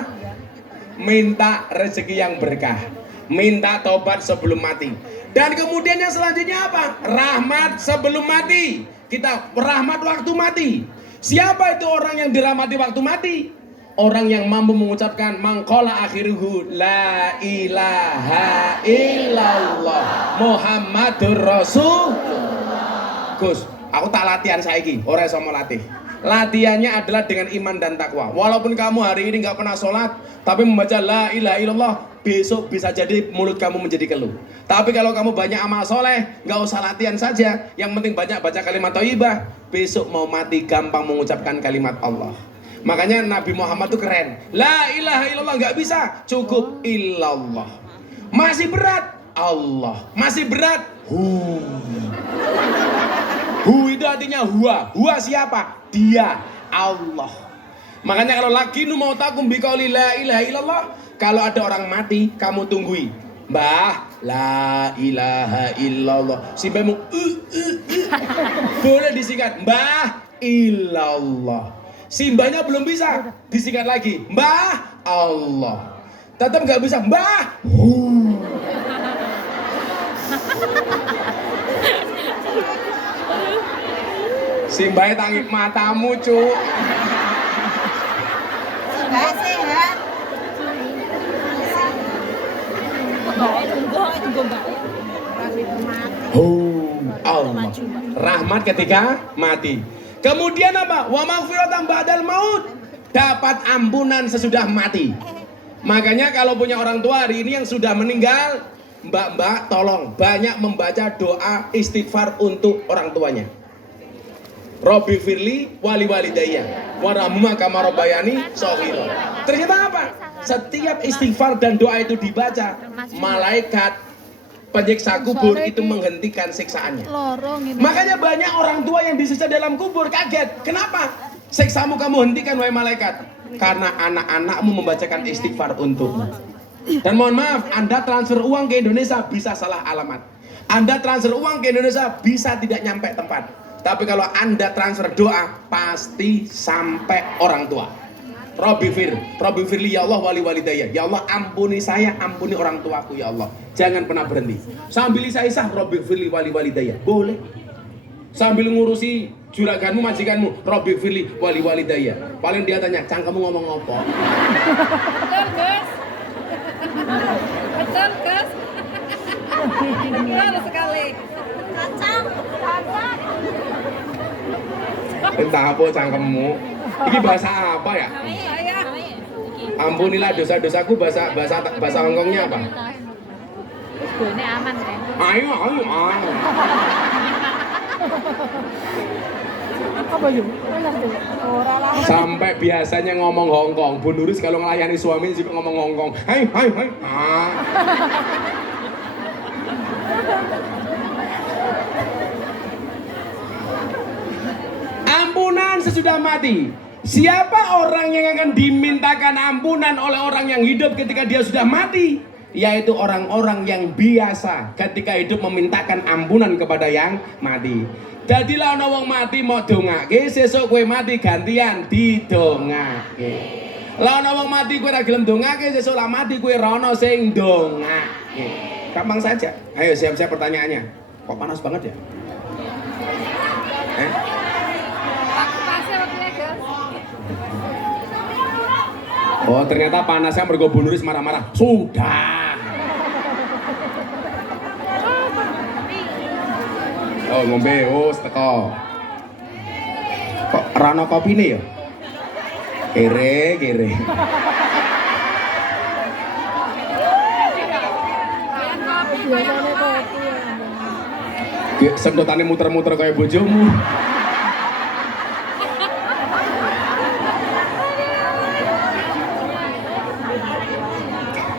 Minta rezeki yang berkah. Minta taubat sebelum mati. Dan kemudian yang selanjutnya apa? Rahmat sebelum mati. Kita rahmat waktu mati. Siapa itu orang yang dirahmati waktu mati? Orang yang mampu mengucapkan mangkola akhiruhu la ilaha illallah Muhammadur Rasulullah. Gus, aku tak latihan saiki, orang yang mau latih. Latihannya adalah dengan iman dan takwa. Walaupun kamu hari ini nggak pernah sholat, tapi membaca la ilaha illallah, besok bisa jadi mulut kamu menjadi keluh. Tapi kalau kamu banyak amal soleh, nggak usah latihan saja. Yang penting banyak baca kalimat thayyibah. Besok mau mati gampang mengucapkan kalimat Allah. Makanya Nabi Muhammad tuh keren. La ilaha illallah nggak bisa, cukup illallah. Masih berat Allah, masih berat hu. Hu itu artinya huwa. Huwa siapa? Dia, Allah. Makanya kalau lagi nu mau takum biqauli la ilaha illallah, kalau ada orang mati, kamu tunggui. Mbah, la ilaha illallah. Si mbahmu boleh disingkat, Mbah illallah. Si mbahnya belum bisa, disingkat lagi, Mbah Allah. Tetap nggak bisa, Mbah Si mbahnya tangip matamu, cu. Nggak sehat. Allah. Rahmat ketika mati. Kemudian apa? Wa maghfiratan ba'dal maut. Dapat ampunan sesudah mati. Makanya kalau punya orang tua hari ini yang sudah meninggal, mbak-mbak tolong banyak membaca doa istighfar untuk orang tuanya. Robbi firli wali walidayya warahmuma kama rabbayani shaghira. Ternyata apa? Setiap istighfar dan doa itu dibaca, malaikat penyiksa kubur itu menghentikan siksaannya. Makanya banyak orang tua yang disiksa dalam kubur kaget. Kenapa? Siksamu kamu hentikan wahai malaikat, karena anak-anakmu membacakan istighfar untukmu. Dan mohon maaf, Anda transfer uang ke Indonesia bisa salah alamat. Anda transfer uang ke Indonesia bisa tidak nyampe tempat. Tapi kalau Anda transfer doa, pasti sampai orang tua. Robbi firli ya Allah wali walidayya. Ya Allah ampuni saya, ampuni orang tuaku ya Allah. Jangan pernah berhenti. Sambil isah Robbi firli wali walidayya. Boleh. Sambil ngurusi juraganmu, majikanmu, Robbi firli wali walidayya. Paling dia tanya, "Cang kamu ngomong apa?" Betul, Gus. Betul, Gus. Betul sekali. Kacang. Entah apa cangkemmu. Ini bahasa apa ya? Saya. Ampunilah dosa-dosaku, bahasa Hongkongnya apa? Ini aman kan? Ayo. Sampai biasanya ngomong Hongkong. Bu Nuris kalau ngelayani suami juga ngomong Hongkong. Hai. Ampunan sesudah mati. Siapa orang yang akan dimintakan ampunan oleh orang yang hidup ketika dia sudah mati? Yaitu orang-orang yang biasa ketika hidup memintakan ampunan kepada yang mati. Jadilah ana wong mati mau dongake, sesuk kowe mati gantian didongake. Lah ana wong mati kowe ora gelem dongake, sesuk lah mati kowe ora ana sing dongake. Gampang saja. Ayo siap-siap pertanyaannya. Kok panas banget ya? Pasnya waktunya, Gus. Oh ternyata panasnya mergo Bu Nuris marah-marah. Sudah. Oh ngombe, teko. Kok rano kopi nih ya? Kere. Sedotane muter-muter kayak bojomu.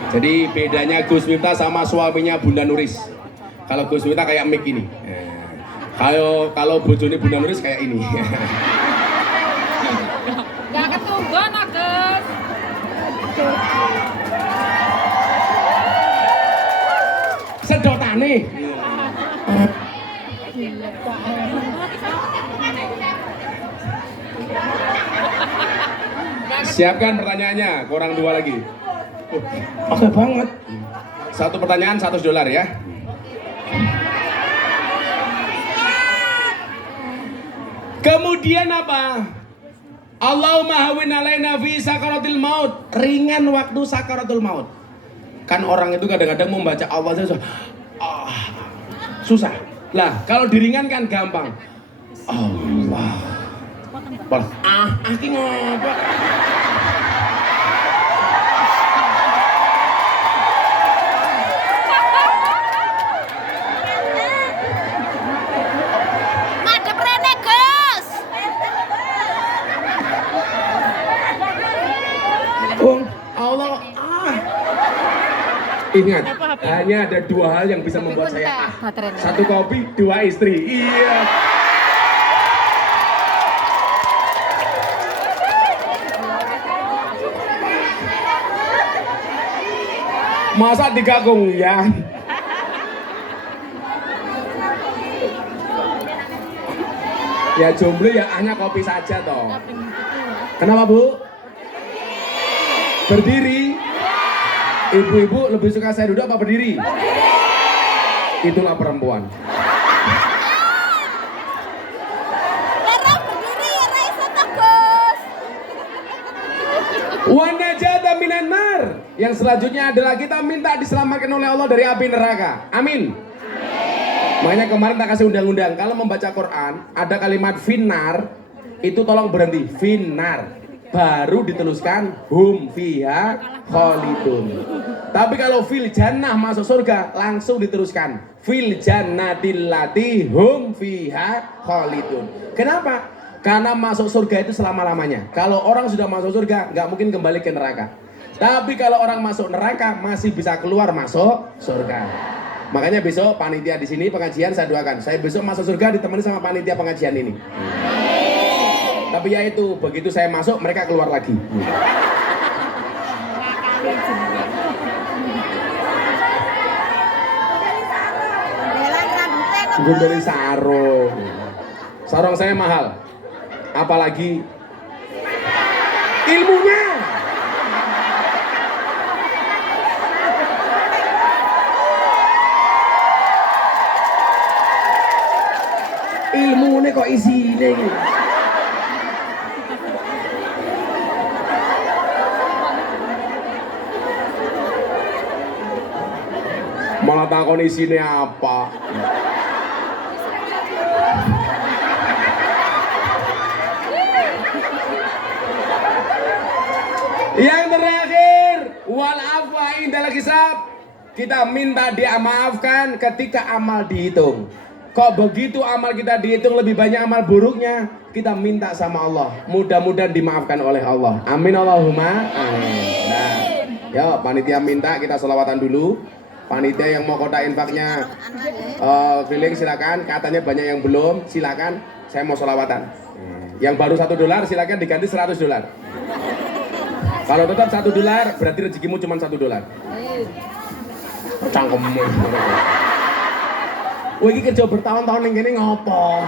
Jadi bedanya Gus Miftah sama suaminya Bunda Nuris. Kalau Gus Miftah kayak mic ini. Kalau bojone Bunda Nuris kayak ini. Gak ketunggon, Gus. Sedotane. Siapkan pertanyaannya, kurang 2 lagi. Oke banget. Satu pertanyaan $100 ya. Kemudian apa? Allahumma hawwin alaina fi sakaratil maut. Ringan waktu sakaratul maut. Kan orang itu kadang-kadang membaca Allah saja susah. Lah, kalau diringankan gampang. Allah. Aki ngapa? Madep rene, Gus. Allah. Ingat, hanya ada 2 hal yang bisa membuat saya 1 kopi, 2 istri. Iya. Masa diganggu ya? Ya jomblo ya hanya kopi saja toh. Kenapa Bu? Berdiri. Ibu-ibu lebih suka saya duduk apa berdiri? Itulah perempuan. Wanajata minan nar. Yang selanjutnya adalah kita minta diselamatkan oleh Allah dari api neraka. Amin. Makanya kemarin tak kasih undang-undang, kalau membaca Quran ada kalimat finnar, itu tolong berhenti, finnar, baru dituliskan hum fiha khalidun. Tapi kalau fil jannah masuk surga, langsung diteruskan fil jannatil lati hum fiha khalidun. Kenapa? Karena masuk surga itu selama-lamanya. Kalau orang sudah masuk surga, nggak mungkin kembali ke neraka. Tapi kalau orang masuk neraka, masih bisa keluar masuk surga. Makanya besok panitia di sini pengajian saya doakan. Saya besok masuk surga ditemani sama panitia pengajian ini. Tapi ya itu, begitu saya masuk mereka keluar lagi. Gue dari sarung. Sarung saya mahal. Apalagi ilmunya. Ilmunya kok isinya gitu. Malah takon isinya apa. Yang terakhir, wal afwa indal hisab. Kita minta dia maafkan ketika amal dihitung. Kok begitu amal kita dihitung lebih banyak amal buruknya, kita minta sama Allah. Mudah-mudahan dimaafkan oleh Allah. Amin Allahumma. Amin. Nah, yuk panitia minta kita selawatan dulu. Panitia yang mau kotak infaknya keliling silakan. Katanya banyak yang belum, silakan. Saya mau selawatan. Yang baru $1 silakan diganti $100. Kalau tetap $1 berarti rezekimu cuma $1. Cangkemmu. Wah ini kerja bertahun-tahun yang gini ngopo?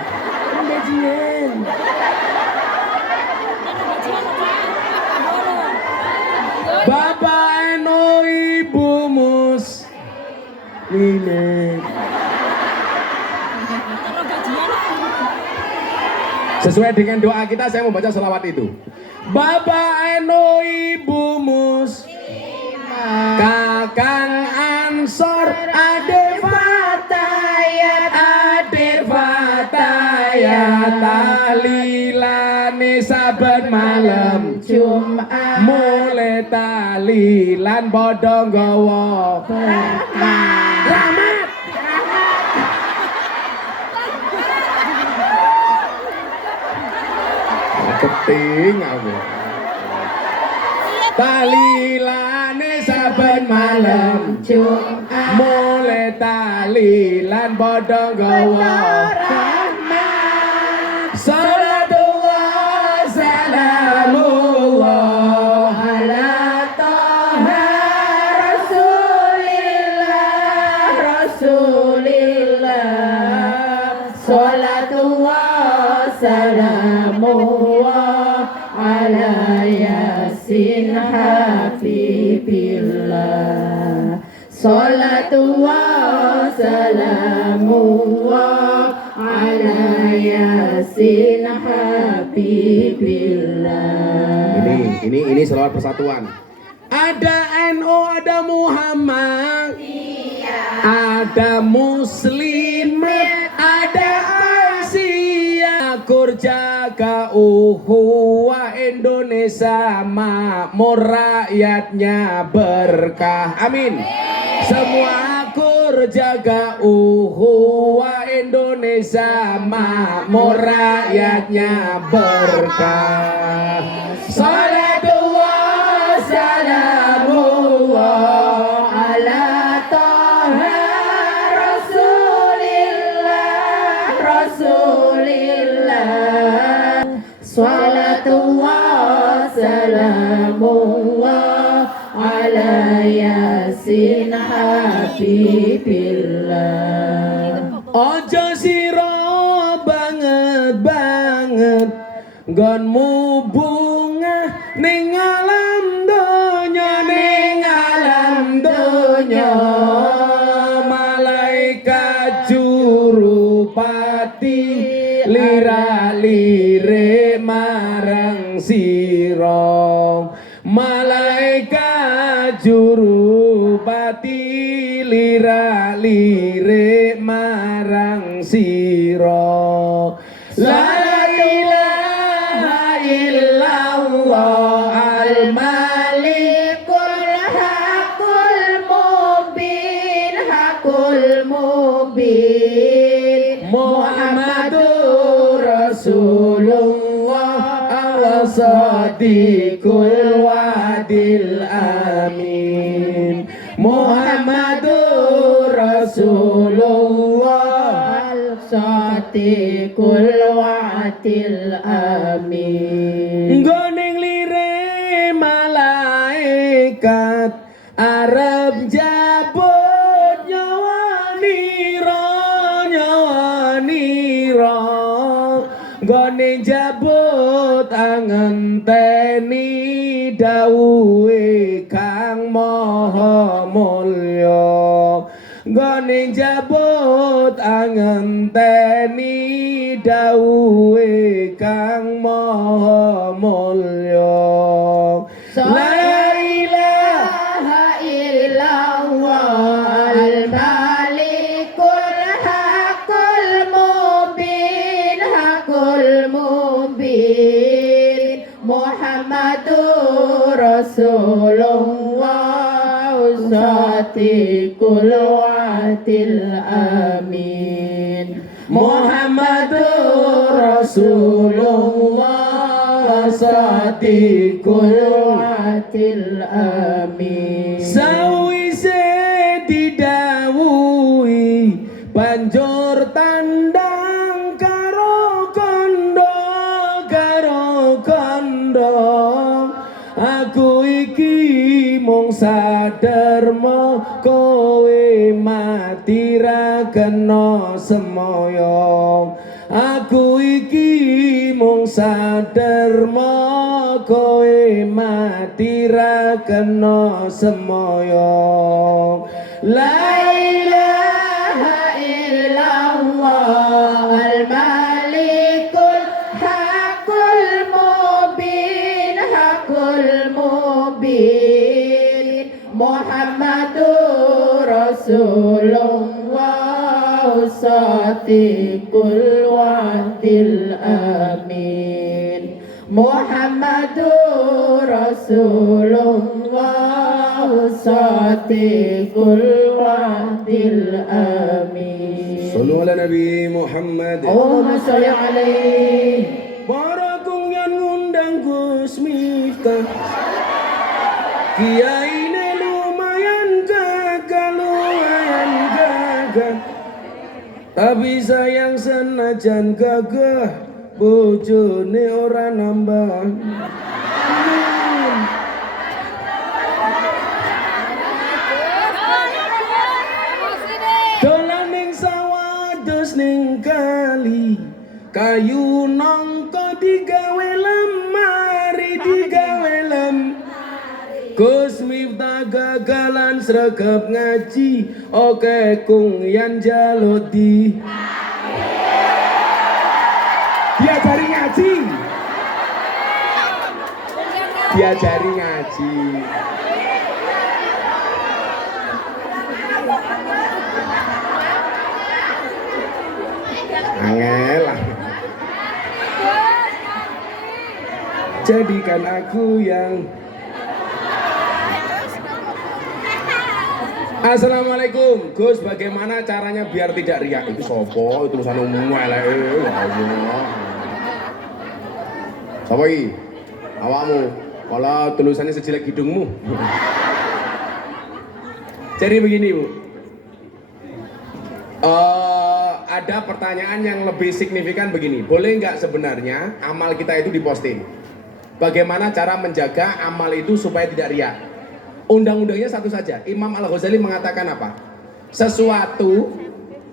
Gajian. Bapak Eno Ibu Mus. Ini. Sesuai dengan doa kita saya mau baca selawat itu. Bapak Eno Ibu Mus, Kakang Ansor, Ade Fatayat, talilane saben malam Jumat, mulai talilan bodong gowo rahmat. Keting aku. Talilane saben malam Jumat, mulai talilan bodong gawa rahmat. Salatullah salamullah ala Taha Rasulillah. Salatullah salamullah ala Yasin Habibillah. Salatullah salamullah ala Yasin Habibillah. Ini selawat persatuan. Ada NU, ada Muhammad, ada Muslimat, ada Asia, kur jaga uhuwa Indonesia makmur, rakyatnya berkah. Amin. Semua kur jaga uhuwa Indonesia makmur, rakyatnya berkah. Salatullah salamullah ala Taha Rasulillah. Salatullah salamullah ala Yasin Habibillah. Ojo siro banget gonmu bunga ning alam donya, malaikat jurupati lira-lire marang siro. Malaikat jurupati lira-lire marang siro. La ilaha illallah al-malikul hakul mubin Muhammadur Rasulullah al-sadiqul wadil amin. Muhammadur Rasulullah Sadiqul wa'dil amin. Goning lire malaikat arep jabut nyawa nira gone jabut angenteni dawuhe Kang Maha Mulya gone jabut angenteni dawuhe Kang Maha Mulya la ilaha illallah al-malikul haqqul mubin Muhammadur Rasulullah Sadiqul wa'dil amin Muhammadur Rasulullah Sadiqul wa'dil amin. Sawise didhawuhi banjur tandang karo kondo aku iki mung saderma kowe mati ra kena semaya aku iki mung saderma kowe mati ra kena semaya la ilaha illallah al-malikul haqqul mubin Muhammadur Rasulullah Sadiqul wa'dil amin Muhammadur Rasulullah Sadiqul wa'dil amin. Sallu ala Nabi Muhammad. Allahumma sholli alaihi. Para kungyan ngundang Gus Miftah kiyaine lumayan gagal tapi sayang senajan gagah bojone ora nambah dolan ning sawah dos ning kali kayu nangka digawe lemari digawe lem Gus Miftah gagalan sregep ngaji oke kung yan jaluk diajari ngaji angel lah jadikan aku yang Assalamualaikum Gus, bagaimana caranya biar tidak riak? Itu sopo, itu tulisan umum sopo iki? Awakmu, kalau tulisannya sejelek hidungmu. Jadi begini Bu, ada pertanyaan yang lebih signifikan begini, boleh nggak sebenarnya amal kita itu diposting? Bagaimana cara menjaga amal itu supaya tidak riak? Undang-undangnya satu saja. Imam Al-Ghazali mengatakan apa? Sesuatu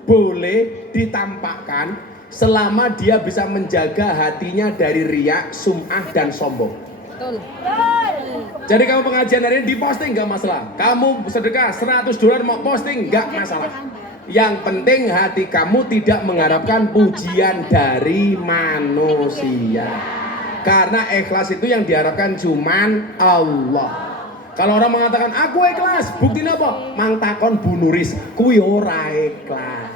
boleh ditampakkan selama dia bisa menjaga hatinya dari riak, sum'ah dan sombong. Betul. Jadi kamu pengajian hari ini diposting nggak masalah. Kamu sedekah $100 mau posting nggak masalah. Yang penting hati kamu tidak mengharapkan pujian dari manusia. Karena ikhlas itu yang diharapkan cuman Allah. Kalau orang mengatakan aku ikhlas, buktinya apa? Mang takon Bu Nuris, kuwi ora ikhlas.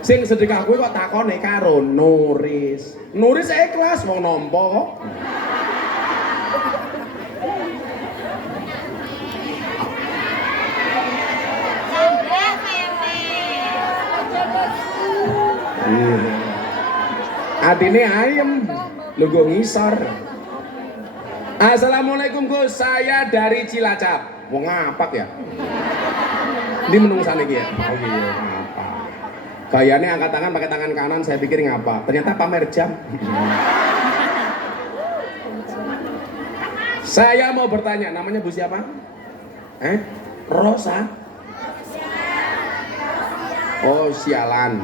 Sing sedekah kuwi kok takone karo Nuris. Nuris ikhlas wong nampa kok. Atine ayem, lungguh ngisor. Assalamualaikum Gus, saya dari Cilacap. Wong ngapak ya? Ini menungsane iki ya. Oh iya, ngapak. Gayanya angkat tangan pakai tangan kanan, saya pikir ngapa? Ternyata pamer jam. Saya mau bertanya, namanya Bu siapa? Rosa? Oh, sialan.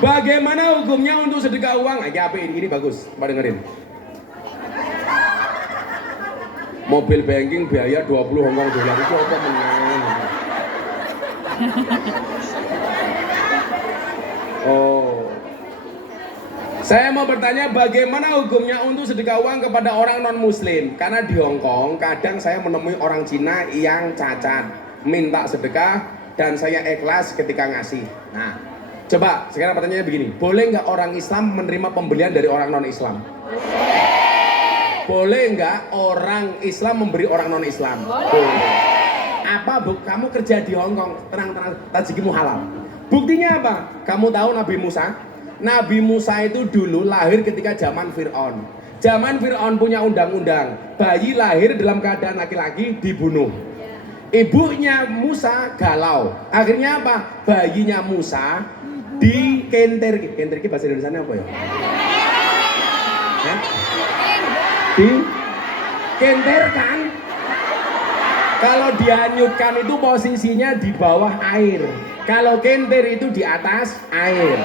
Bagaimana hukumnya untuk sedekah uang? Aja apa ini bagus, Pak dengerin. Mobil banking biaya 20 Hongkong dolar itu apa menang? Oh. Saya mau bertanya bagaimana hukumnya untuk sedekah uang kepada orang non muslim? Karena di Hong Kong kadang saya menemui orang Cina yang cacat minta sedekah dan saya ikhlas ketika ngasih. Nah, coba sekarang pertanyaannya begini, boleh nggak orang Islam menerima pembelian dari orang non Islam? Boleh nggak orang Islam memberi orang non Islam? Boleh. Apa bu? Kamu kerja di Hong Kong, tenang-tenang, tajikimu halal. Buktinya apa? Kamu tahu Nabi Musa? Nabi Musa itu dulu lahir ketika zaman Fir'aun. Zaman Fir'aun punya undang-undang, bayi lahir dalam keadaan laki-laki dibunuh. Ibunya Musa galau. Akhirnya apa? Bayinya Musa dikenter. Kenter bahasa Indonesia apa ya? Dikenterkan. Kalau dihanyutkan itu posisinya di bawah air. Kalau kenter itu di atas air.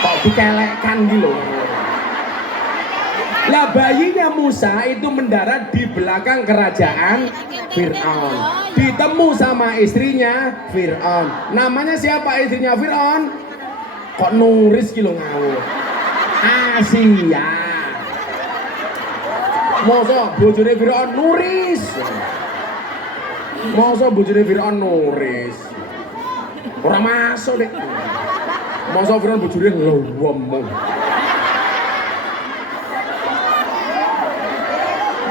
Kok dikelekkan gitu. Lah bayinya Musa itu mendarat di belakang kerajaan Fir'aun. Ditemu sama istrinya Fir'aun. Namanya siapa istrinya Fir'aun? Kok Nuris gitu ngawur. Asia. Masa bojone Fir'aun Nuris. Masa bojone Fir'aun Nuris. Ora masuk deh. Masa Fir'aun bojone ngomong.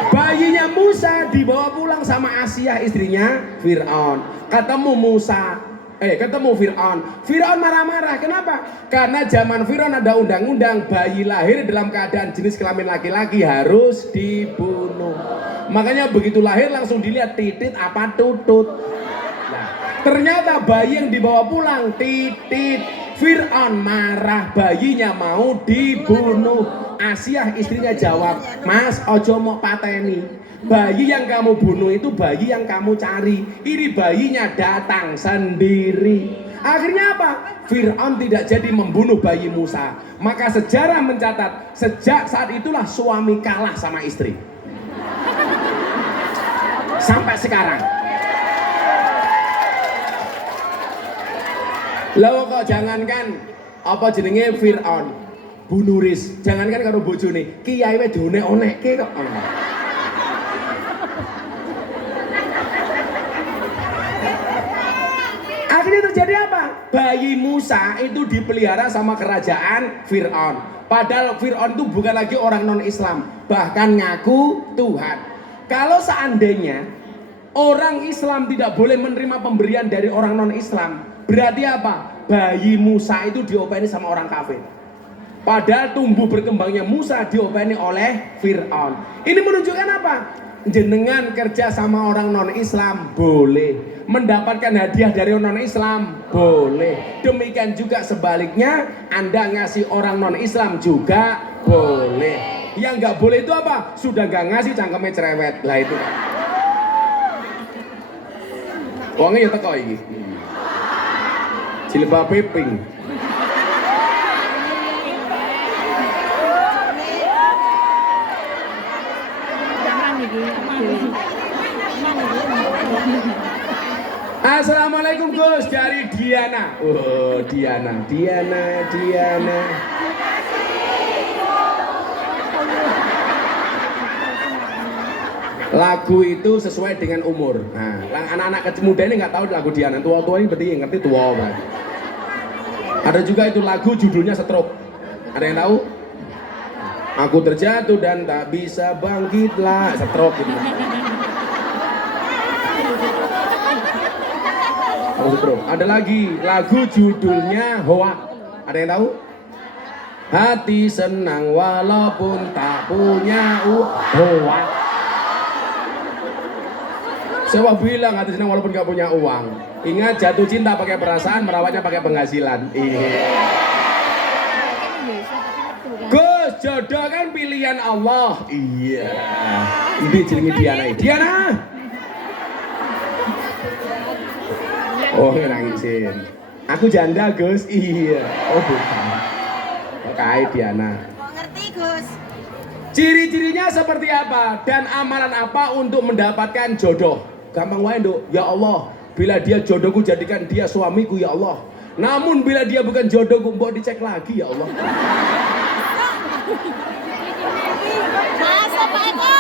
Bayinya Musa dibawa pulang sama Asia istrinya Fir'aun. Ketemu Fir'aun. Fir'aun marah-marah. Kenapa? Karena zaman Fir'aun ada undang-undang bayi lahir dalam keadaan jenis kelamin laki-laki harus dibunuh. Makanya begitu lahir langsung dilihat titit apa tutut. Nah, ternyata bayi yang dibawa pulang titit. Fir'aun marah, bayinya mau dibunuh. Asia istrinya jawab, "Mas, ojo mau pateni. Bayi yang kamu bunuh itu bayi yang kamu cari. Ini bayinya datang sendiri." Akhirnya apa? Fir'aun tidak jadi membunuh bayi Musa. Maka sejarah mencatat, sejak saat itulah suami kalah sama istri. Sampai sekarang. Lalu kok jangankan apa jenenge Fir'aun, Bu Nuris, jangankan karo bojone, kiai wae dionek-onekke kok. Akhirnya terjadi apa? Bayi Musa itu dipelihara sama kerajaan Fir'aun. Padahal Fir'aun itu bukan lagi orang non-Islam, bahkan ngaku Tuhan. Kalau seandainya orang Islam tidak boleh menerima pemberian dari orang non-Islam, berarti apa? Bayi Musa itu diopeni sama orang kafir. Padahal tumbuh berkembangnya Musa diopeni oleh Fir'aun. Ini menunjukkan apa? Jenengan kerja sama orang non-Islam boleh, mendapatkan hadiah dari orang non-Islam boleh. Demikian juga sebaliknya, Anda ngasih orang non-Islam juga boleh. Yang nggak boleh itu apa? Sudah nggak ngasih cangkemnya cerewet. Lah itu. Uangnya ya teko iki. Jilbab pink. Assalamualaikum Gus, dari Diana. Oh, Diana. Lagu itu sesuai dengan umur. Nah, anak-anak kecil muda ini nggak tahu lagu Diana. Tua-tua ini berarti ngerti tua berarti. Ada juga itu lagu judulnya Stroke. Ada yang tahu? Aku terjatuh dan tak bisa bangkit lah. Stroke gitu. Ada lagi lagu judulnya Hoa. Ada yang tahu? Hati senang walaupun tak punya Hoa. Saya bilang hati senang walaupun gak punya uang. Ingat, jatuh cinta pakai perasaan, merawatnya pakai penghasilan. Iya. Gus, jodoh kan pilihan Allah. Iya. Ini jenenge Diana. Diana. Oh, nangisin. Aku janda, Gus. Iya. Oh, bukan. Oke, Diana. Kok ngerti, Gus? Ciri-cirinya seperti apa dan amalan apa untuk mendapatkan jodoh? Gampang wae, Nduk. Ya Allah, bila dia jodohku jadikan dia suamiku ya Allah. Namun bila dia bukan jodohku, mbok dicek lagi ya Allah. Masa Pak Eko?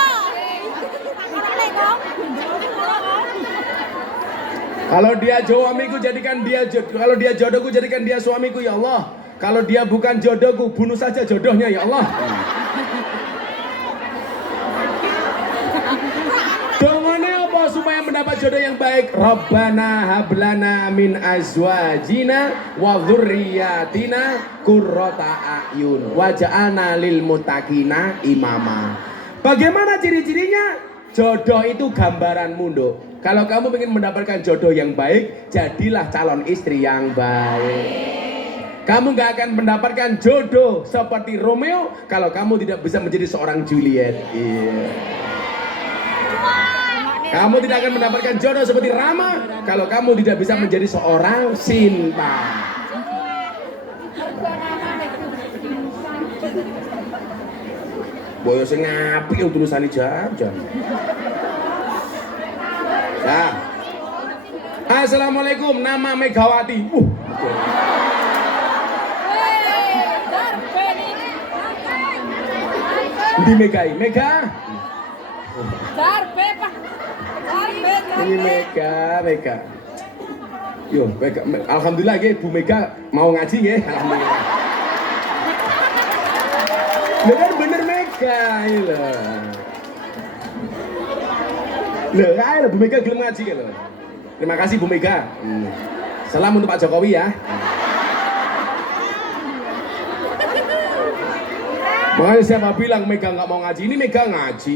Kalau dia suamiku jadikan dia kalau dia jodohku jadikan dia suamiku ya Allah. Kalau dia bukan jodohku, bunuh saja jodohnya ya Allah. Dongane apa supaya mendapat jodoh yang baik? Rabbana hablana min azwajina wa dzurriyyatina qurrata a'yun waj'alna lil muttaqina imama. Bagaimana ciri-cirinya? Jodoh itu gambaranmu, Nduk. Kalau kamu ingin mendapatkan jodoh yang baik, jadilah calon istri yang baik. Kamu gak akan mendapatkan jodoh seperti Romeo kalau kamu tidak bisa menjadi seorang Juliet. Iya. Kamu tidak akan mendapatkan jodoh seperti Rama kalau kamu tidak bisa menjadi seorang Sinta. Boyo sing apik tulisane jam. Nah. Assalamualaikum, nama Megawati. Di Megai, Mega. Darbe, Pak. Darbe. Ini Mega. Yo, Mega. Alhamdulillah Bu Mega mau ngaji nggih. Alhamdulillah. Lho kan bener Mega ini lho. Lho, ayo Bu Mega gelem ngaji lho. Terima kasih Bu Mega. Salam untuk Pak Jokowi ya. Makanya siapa bilang Mega nggak mau ngaji, ini Mega ngaji.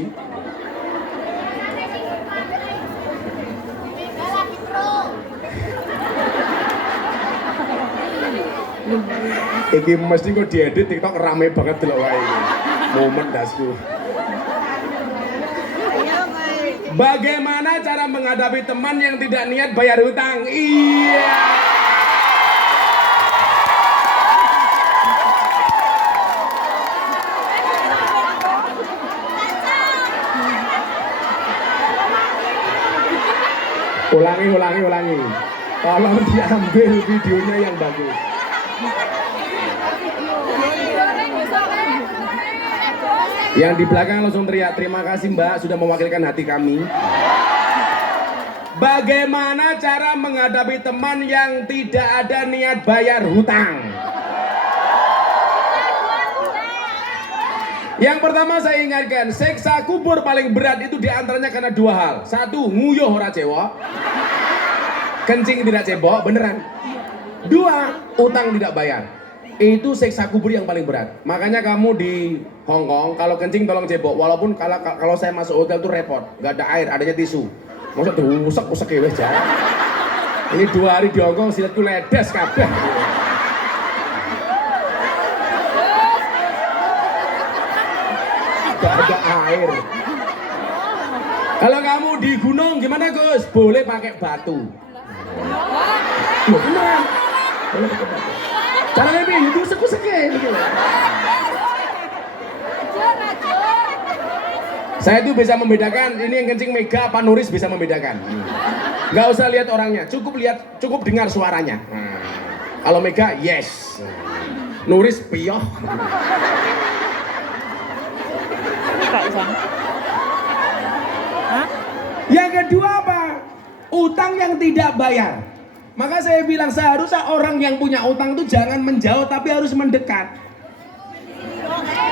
Iki mesti kok diedit TikTok rame banget delok wae iki. Momen dasku. Bagaimana cara menghadapi teman yang tidak niat bayar hutang? Iya. Ulangi. Tolong diambil videonya yang bagus. Yang di belakang langsung teriak, terima kasih Mbak sudah mewakilkan hati kami. Bagaimana cara menghadapi teman yang tidak ada niat bayar hutang? Yang pertama saya ingatkan, siksa kubur paling berat itu diantaranya karena dua hal. Satu, nguyuh ora cewek. Kencing tidak cebok, beneran. Dua, utang tidak bayar. Itu siksa kubur yang paling berat. Makanya kamu di Hong Kong kalau kencing tolong cebok. Walaupun kalau saya masuk hotel tuh repot, nggak ada air, adanya tisu. Masa tuh usek ya wes jalan. Ini 2 hari di Hong Kong silatku ledes kabeh. Gak ada air. Kalau kamu di gunung gimana Gus? Boleh pakai batu. Loh beneran. Boleh pakai batu. Caranya piye? Itu usek-useke gitu. Saya tuh bisa membedakan ini yang kencing Mega apa Nuris bisa membedakan. Nggak usah lihat orangnya, cukup dengar suaranya. Kalau Mega yes, Nuris piyoh. Yang kedua apa? Utang yang tidak bayar. Maka saya bilang seharusnya orang yang punya utang itu jangan menjauh tapi harus mendekat.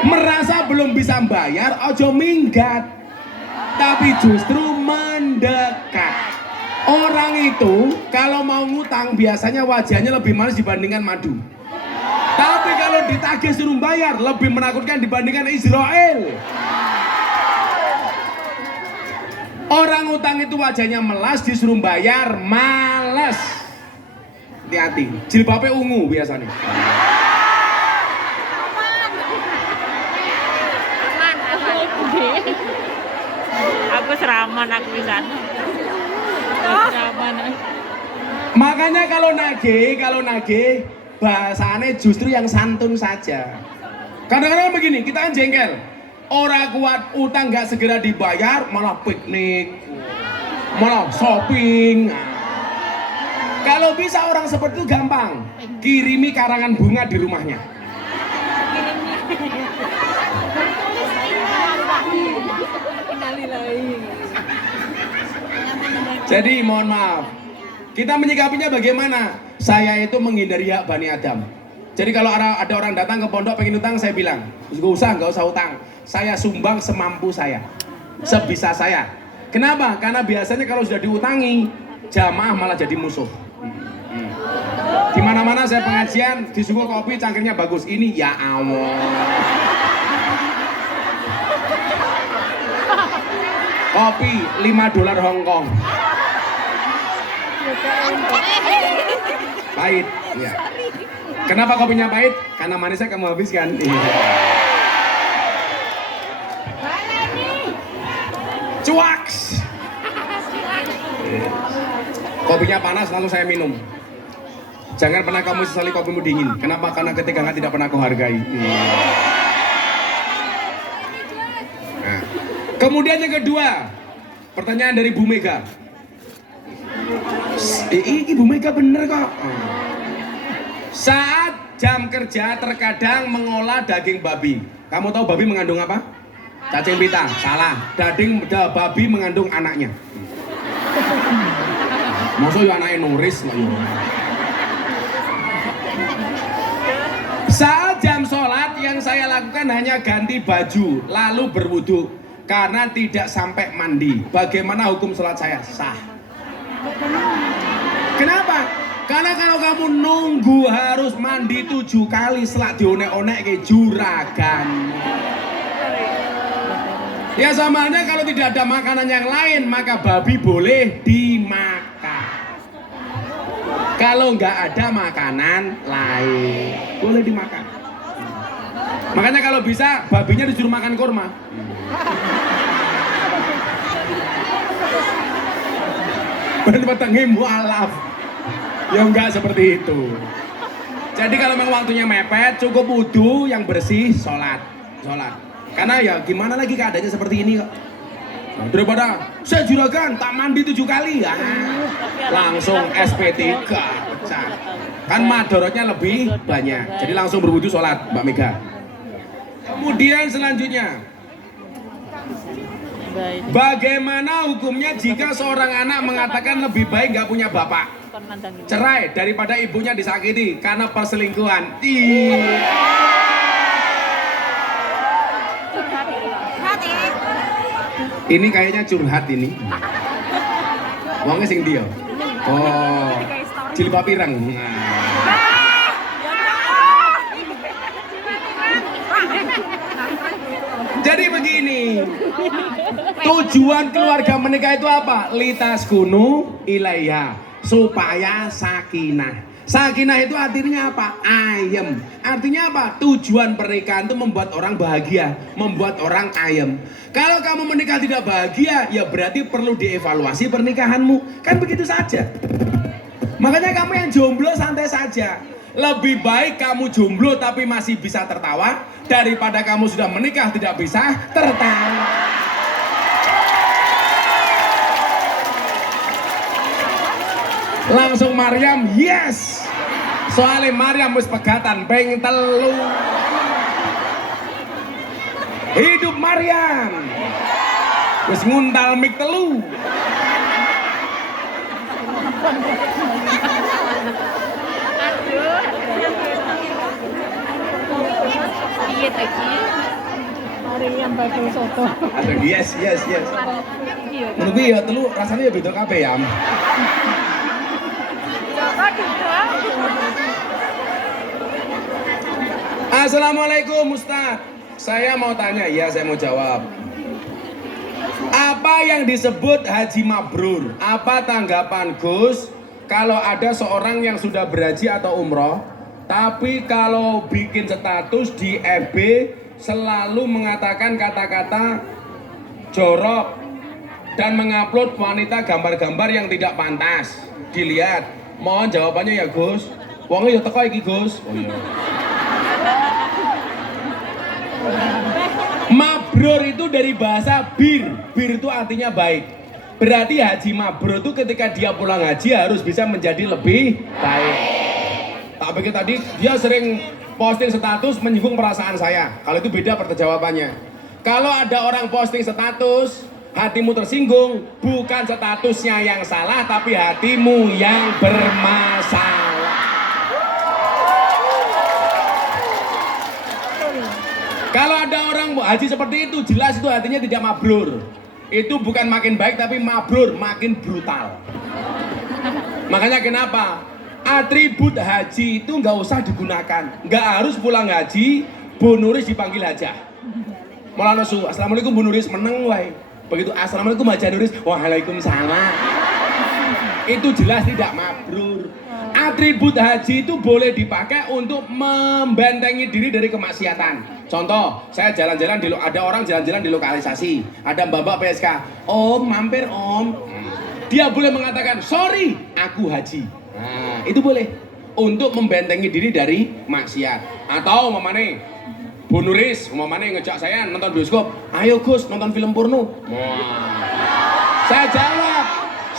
Merasa belum bisa bayar, ojo minggat. Tapi justru mendekat. Orang itu kalau mau ngutang biasanya wajahnya lebih manis dibandingkan madu. Tapi kalau ditagih suruh bayar lebih menakutkan dibandingkan Israel. Orang utang itu wajahnya melas, disuruh bayar, males. Hati-hati, jilbabnya ungu biasanya. Aku seraman aku di sana. Seraman. Makanya kalau nagih bahasanya justru yang santun saja. Kadang-kadang begini, kita kan jengkel. Orang kuat utang nggak segera dibayar, malah piknik, malah shopping. Nah, kalau bisa orang seperti itu gampang, kirimi karangan bunga di rumahnya. Jadi mohon maaf, kita menyikapinya bagaimana? Saya itu menghindari hak Bani Adam. Jadi kalau ada orang datang ke pondok pengen utang, saya bilang, nggak usah utang. Saya sumbang semampu saya, sebisa saya. Kenapa? Karena biasanya kalau sudah diutangi, jamaah malah jadi musuh. Di mana-mana saya pengajian, disuguh kopi cangkirnya bagus. Ini ya Allah. Kopi $5 Hong Kong. Pahit, ya. Kenapa kopinya pahit? Karena manisnya kamu habiskan. Cuaks. Kopinya panas lalu saya minum. Jangan pernah kamu sesali kopimu dingin. Kenapa? Karena ketegangan tidak pernah kau hargai. Nah. Kemudian yang kedua, pertanyaan dari Bu Mega. Ibu Mega bener kok. Saat jam kerja terkadang mengolah daging babi. Kamu tahu babi mengandung apa? Cacing pita. Salah. Babi mengandung anaknya. Maksudnya anaknya nuris loh. Saat jam sholat yang saya lakukan hanya ganti baju lalu berwudu karena tidak sampai mandi. Bagaimana hukum sholat saya? Sah. Kenapa? Karena kalau kamu nunggu harus mandi 7 kali setelah dionek-onek ke juragan. Ya sama aja kalau tidak ada makanan yang lain maka babi boleh dimakan. Kalau nggak ada makanan lain boleh dimakan. Makanya kalau bisa babinya disuruh makan kurma. Bener-bener mualaf. Ya enggak seperti itu. Jadi kalau memang waktunya mepet, cukup wudu yang bersih, sholat. Karena ya gimana lagi keadaannya seperti ini kok. Daripada saya juragan tak mandi 7 kali ya, langsung SP3 pecah. Kan madorotnya lebih banyak. Jadi langsung berwudu sholat, Mbak Mega. Kemudian selanjutnya, bagaimana hukumnya jika seorang anak mengatakan lebih baik nggak punya bapak? Cerai daripada ibunya disakiti karena perselingkuhan. Ini kayaknya curhat ini. Wongnya sing dia. Oh, jilbab pirang. Jadi begini, tujuan keluarga menikah itu apa? Litas kunu ilaiha, supaya sakinah. Sakinah itu artinya apa? Ayem. Artinya apa? Tujuan pernikahan itu membuat orang bahagia, membuat orang ayem. Kalau kamu menikah tidak bahagia, ya berarti perlu dievaluasi pernikahanmu. Kan begitu saja. Makanya kamu yang jomblo santai saja. Lebih baik kamu jomblo tapi masih bisa tertawa daripada kamu sudah menikah tidak bisa tertawa. Langsung Maryam, yes. Soalnya Maryam wis pegatan peng telu. Hidup Maryam. Wis nguntal mik telu. Iya tadi. Maryam bakal soto. Aduh, yes. Menurut gue ya telu rasanya ya beda kabeh ya. Assalamualaikum Ustaz. Saya mau tanya, ya saya mau jawab. Apa yang disebut haji mabrur. Apa tanggapan Gus kalau ada seorang yang sudah berhaji atau umroh, tapi kalau bikin status di FB selalu mengatakan kata-kata jorok dan mengupload wanita gambar-gambar yang tidak pantas dilihat? Mohon jawabannya ya Gus. Wongnya ya teko iki Gus. Oh iya. Mabrur itu dari bahasa bir. Bir itu artinya baik. Berarti haji mabrur itu ketika dia pulang haji harus bisa menjadi lebih baik. Tak pikir tadi dia sering posting status menyinggung perasaan saya. Kalau itu beda pertanyaannya. Kalau ada orang posting status hatimu tersinggung, bukan statusnya yang salah tapi hatimu yang bermasalah. Kalau ada orang haji seperti itu, jelas itu hatinya tidak mabrur. Itu bukan makin baik tapi mabrur, makin brutal. Makanya kenapa? Atribut haji itu nggak usah digunakan. Nggak harus pulang haji, Bu Nuris dipanggil hajah. Maulana Su, Assalamualaikum Bu Nuris, meneng wae. Begitu Assalamualaikum Hajah Nuris, waalaikumsalam. Itu jelas tidak mabrur. Atribut haji itu boleh dipakai untuk membentengi diri dari kemaksiatan. Contoh, saya jalan-jalan ada orang jalan-jalan di lokalisasi, ada mbak-mbak PSK, Om mampir Om. Dia boleh mengatakan, sorry, aku haji. Nah, itu boleh untuk membentengi diri dari maksiat. Atau mamane, Bu Nuris, mamane ngejak saya nonton bioskop, ayo Gus nonton film porno. Saya jawab,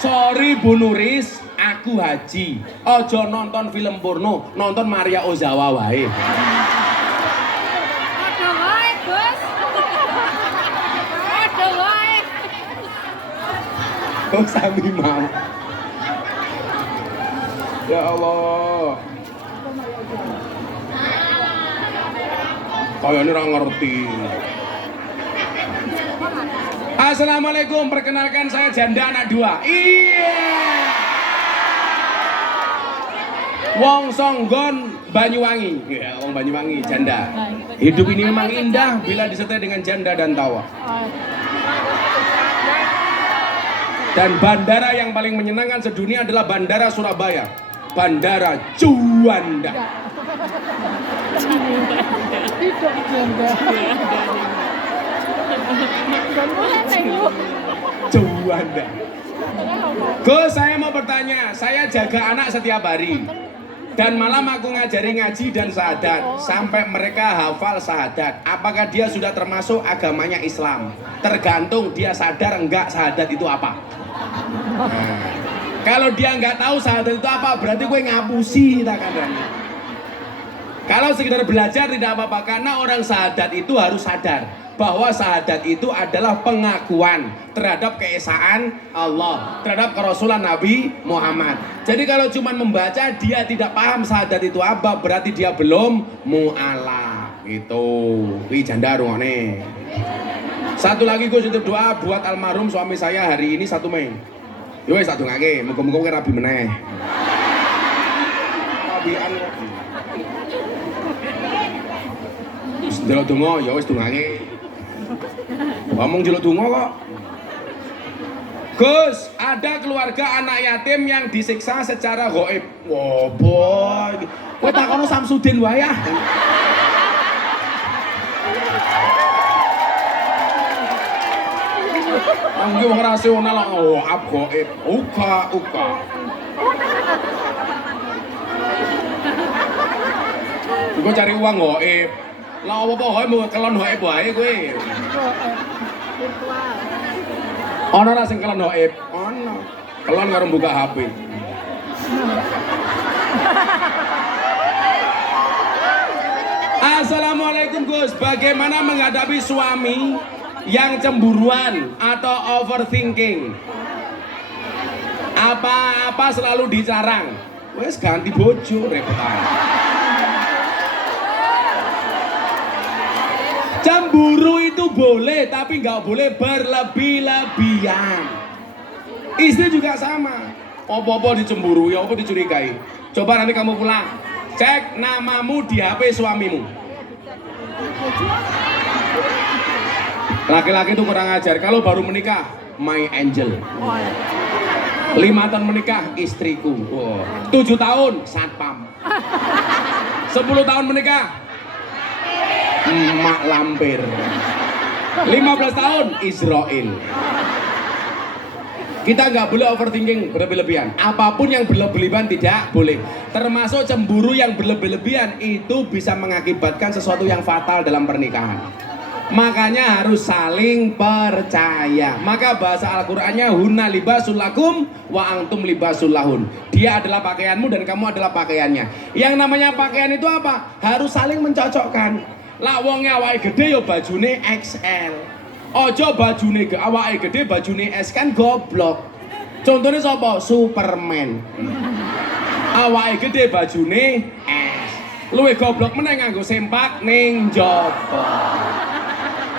sorry Bu Nuris, aku haji. Ojo nonton film porno, nonton Maria Ozawa wae. Ada wae, Gus. Ada wae. Oh sami mau. Ya Allah. Kayaknya orang ngerti. Assalamualaikum, perkenalkan saya janda anak 2. Iya. Wong Songgon Banyuwangi. Ya, Wong Banyuwangi janda. Hidup ini memang indah bila disertai dengan janda dan tawa. Dan bandara yang paling menyenangkan sedunia adalah Bandara Surabaya. Bandara Juanda. Juanda. Gus, saya mau bertanya, saya jaga anak setiap hari dan malam aku ngajari ngaji dan syahadat sampai mereka hafal syahadat. Apakah dia sudah termasuk agamanya Islam? Tergantung dia sadar enggak syahadat itu apa. Kalau dia nggak tahu syahadat itu apa, berarti gue ngapusi tak kandang. Kalau sekedar belajar tidak apa-apa, karena orang syahadat itu harus sadar bahwa syahadat itu adalah pengakuan terhadap keesaan Allah, terhadap kerasulan Nabi Muhammad. Jadi kalau cuma membaca dia tidak paham syahadat itu apa, berarti dia belum mu'alaf. Itu wih janda rungone. Satu lagi Gus, itu doa buat almarhum suami saya hari ini 1 Mei. Yo wis tak dongake, muga-muga rabi meneh. Rabian kok. Ndelok donga ya wis dongake. Ngomong jeluk donga kok. Gus, ada keluarga anak yatim yang disiksa secara gaib. Wah, boy. Kowe takono Samsudin wae ya. Angge wong rasional kok gaib. Uga. Gue cari uang gaib. Lah apa gaib mau kelon gaib wae kowe. Ono ra sing kelon gaib? Ono. Kelon karo buka HP. Assalamualaikum Gus, bagaimana menghadapi suami yang cemburuan atau overthinking? Apa-apa selalu dicarang. Wes ganti bojo repot ae. Cemburu itu boleh, tapi nggak boleh berlebih-lebihan. Istri juga sama. Apa-apa dicemburui, apa dicurigai. Coba nanti kamu pulang, cek namamu di HP suamimu. Laki-laki itu kurang ajar. Kalau baru menikah, my angel. 5 tahun menikah, istriku. 7 tahun, satpam. 10 tahun menikah, mak lampir. 15 tahun, Israel. Kita nggak boleh overthinking berlebihan. Apapun yang berlebihan tidak boleh. Termasuk cemburu yang berlebihan itu bisa mengakibatkan sesuatu yang fatal dalam pernikahan. Makanya harus saling percaya. Maka bahasa Al-Qur'annya hunna libasul lakum wa antum libasul lahun. Dia adalah pakaianmu dan kamu adalah pakaiannya. Yang namanya pakaian itu apa? Harus saling mencocokkan. Lah wonge awake gede yo bajune XL. Ojo bajune awake gede bajune S kan goblok. Contohnya sapa? Superman. Awake gede bajune S. Luwih goblok meneh nganggo sempak ning njaba.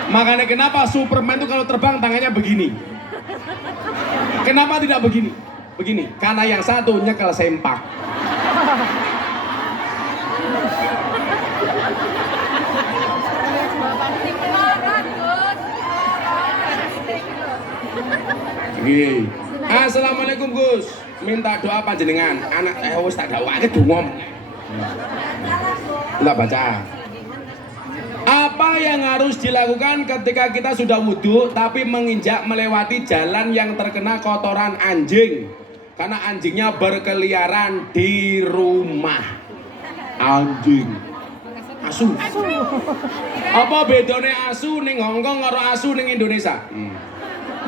Makanya kenapa Superman itu kalau terbang tangannya begini? Kenapa tidak begini? Begini, karena yang satu nyekel sempak. Gini. Assalamualaikum Gus, minta doa panjenengan. Anak wis tak dakwake donga. Enggak baca. Apa yang harus dilakukan ketika kita sudah wudhu tapi menginjak melewati jalan yang terkena kotoran anjing? Karena anjingnya berkeliaran di rumah. Anjing. Asu. Apa bedane asu ning Hongkong karo asu ning Indonesia?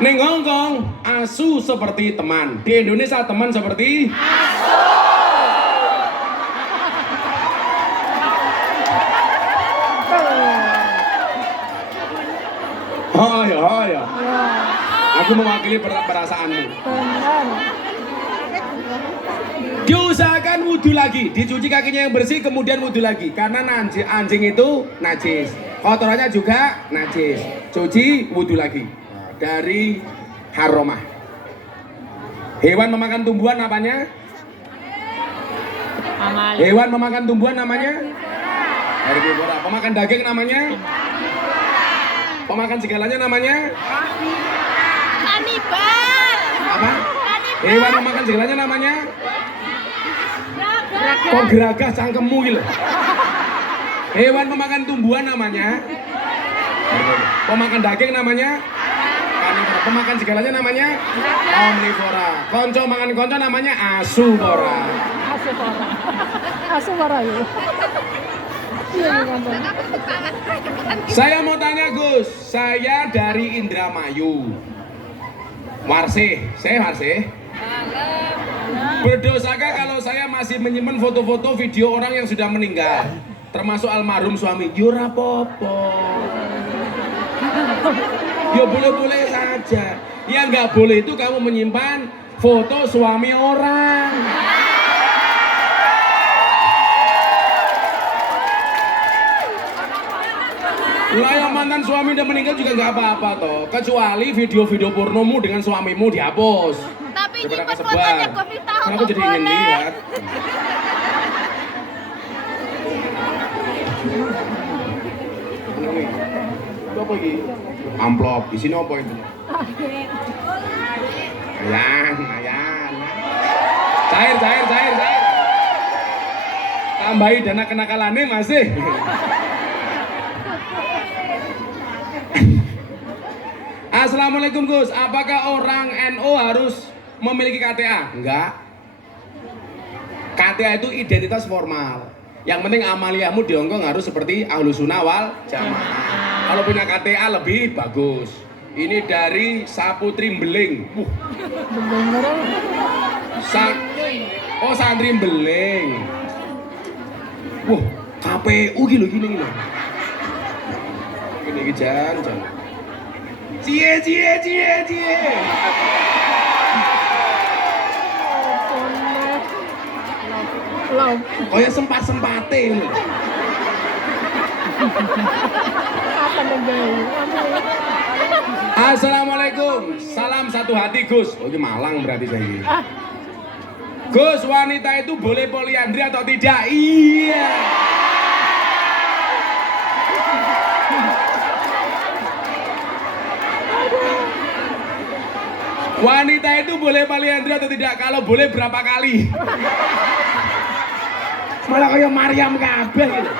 Ning Hongkong asu seperti teman, di Indonesia teman seperti asu. Oh ya. Aku mewakili perasaanmu. Diusahakan wudhu lagi, dicuci kakinya yang bersih kemudian wudhu lagi. Karena anjing itu najis, kotorannya juga najis. Cuci wudhu lagi. Dari haromah. Hewan memakan tumbuhan namanya? Hewan memakan tumbuhan namanya? Herbivora. Pemakan daging namanya? Pemakan segalanya namanya? Kanibal. Apa? Hewan memakan segalanya namanya? Kok geragah cangkemmu gitu? Hewan memakan tumbuhan namanya? Pemakan daging namanya? Karnivora. Pemakan segalanya namanya? Omnivora. Konco makan konco namanya asuvora. Asuvora ya. Saya mau tanya Gus, saya dari Indramayu. Warsih, saya Warsih. Berdosakah kalau saya masih menyimpan foto-foto video orang yang sudah meninggal, termasuk almarhum suami? Yo rapopo. Ya boleh-boleh saja. Yang nggak boleh itu kamu menyimpan foto suami orang. Lah yang mantan suami udah meninggal juga nggak apa-apa toh. Kecuali video-video pornomu dengan suamimu dihapus. Tapi Daripada nyimpen kesebar. fotonya Kopi tahu Kenapa jadi ingin lihat? Itu apa ini? Amplop, di sini apa itu? Ayan. Cair. Tambahi dana kenakalannya masih. Assalamualaikum Gus, apakah orang NU harus memiliki KTA? Enggak. KTA itu identitas formal. Yang penting amaliyahmu di Hongkong harus seperti Ahlus Sunnah wal Jamaah. Kalau punya KTA lebih bagus. Ini dari Saputri Mbeling. Santri Mbeling. Wah, KPU gini. Gini jangan. Cie. Kayak sempat-sempate ini. Assalamualaikum, salam satu hati Gus. Oh ini Malang berarti saya ini. Gus, wanita itu boleh poliandri atau tidak? Iya. Wanita itu boleh poliandri atau tidak? Kalau boleh berapa kali? Malah kayak Maryam kabeh gitu.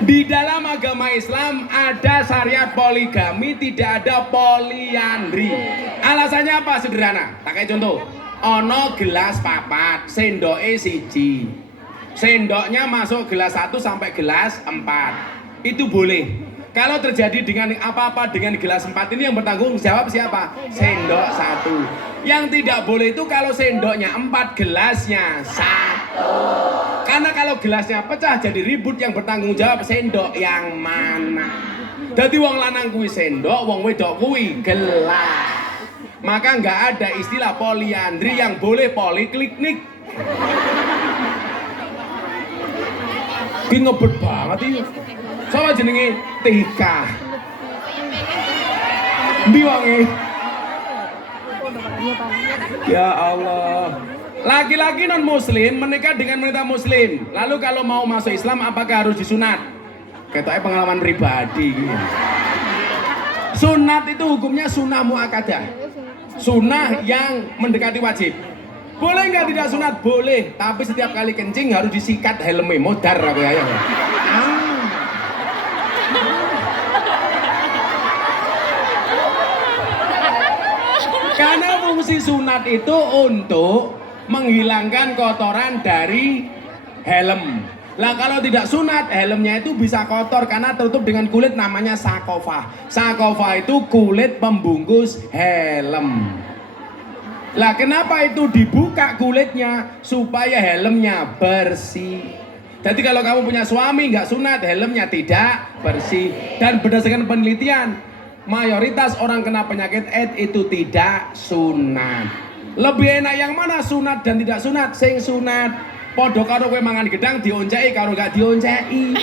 Di dalam agama Islam ada syariat poligami, tidak ada poliandri. Alasannya apa? Sederhana. Tak kayak contoh. Ono gelas papat, sendoke siji. Sendoknya masuk gelas 1 sampai gelas 4. Itu boleh. Kalau terjadi dengan apa-apa dengan gelas 4 ini yang bertanggung jawab siapa? Sendok 1. Yang tidak boleh itu kalau sendoknya 4, gelasnya 1. Karena kalau gelasnya pecah jadi ribut, yang bertanggung jawab sendok yang mana. Jadi wong lanang kuwi sendok, wong wedok kuwi gelas. Maka nggak ada istilah poliandri, yang boleh poliklinik. Ki ngebet banget iki. Sapa jenenge? Tika. Ndi wonge? Ya Allah. Laki-laki non muslim menikah dengan wanita muslim. Lalu kalau mau masuk Islam apakah harus disunat? Ketoknya pengalaman pribadi. Sunat itu hukumnya sunnah muakkadah. Sunnah yang mendekati wajib. Boleh nggak tidak sunat? Boleh. Tapi setiap kali kencing harus disikat helmnya. Modar aku ya. Karena fungsi sunat itu untuk menghilangkan kotoran dari helm. Lah kalau tidak sunat, helmnya itu bisa kotor karena tertutup dengan kulit, namanya sakofa. Sakofa itu kulit pembungkus helm. Lah kenapa itu dibuka kulitnya? Supaya helmnya bersih. Jadi kalau kamu punya suami nggak sunat, helmnya tidak bersih. Dan berdasarkan penelitian, mayoritas orang kena penyakit AIDS itu tidak sunat. Lebih enak yang mana, sunat dan tidak sunat? Sing sunat. Podo karo kowe mangan gedang dionceki karo gak dionceki.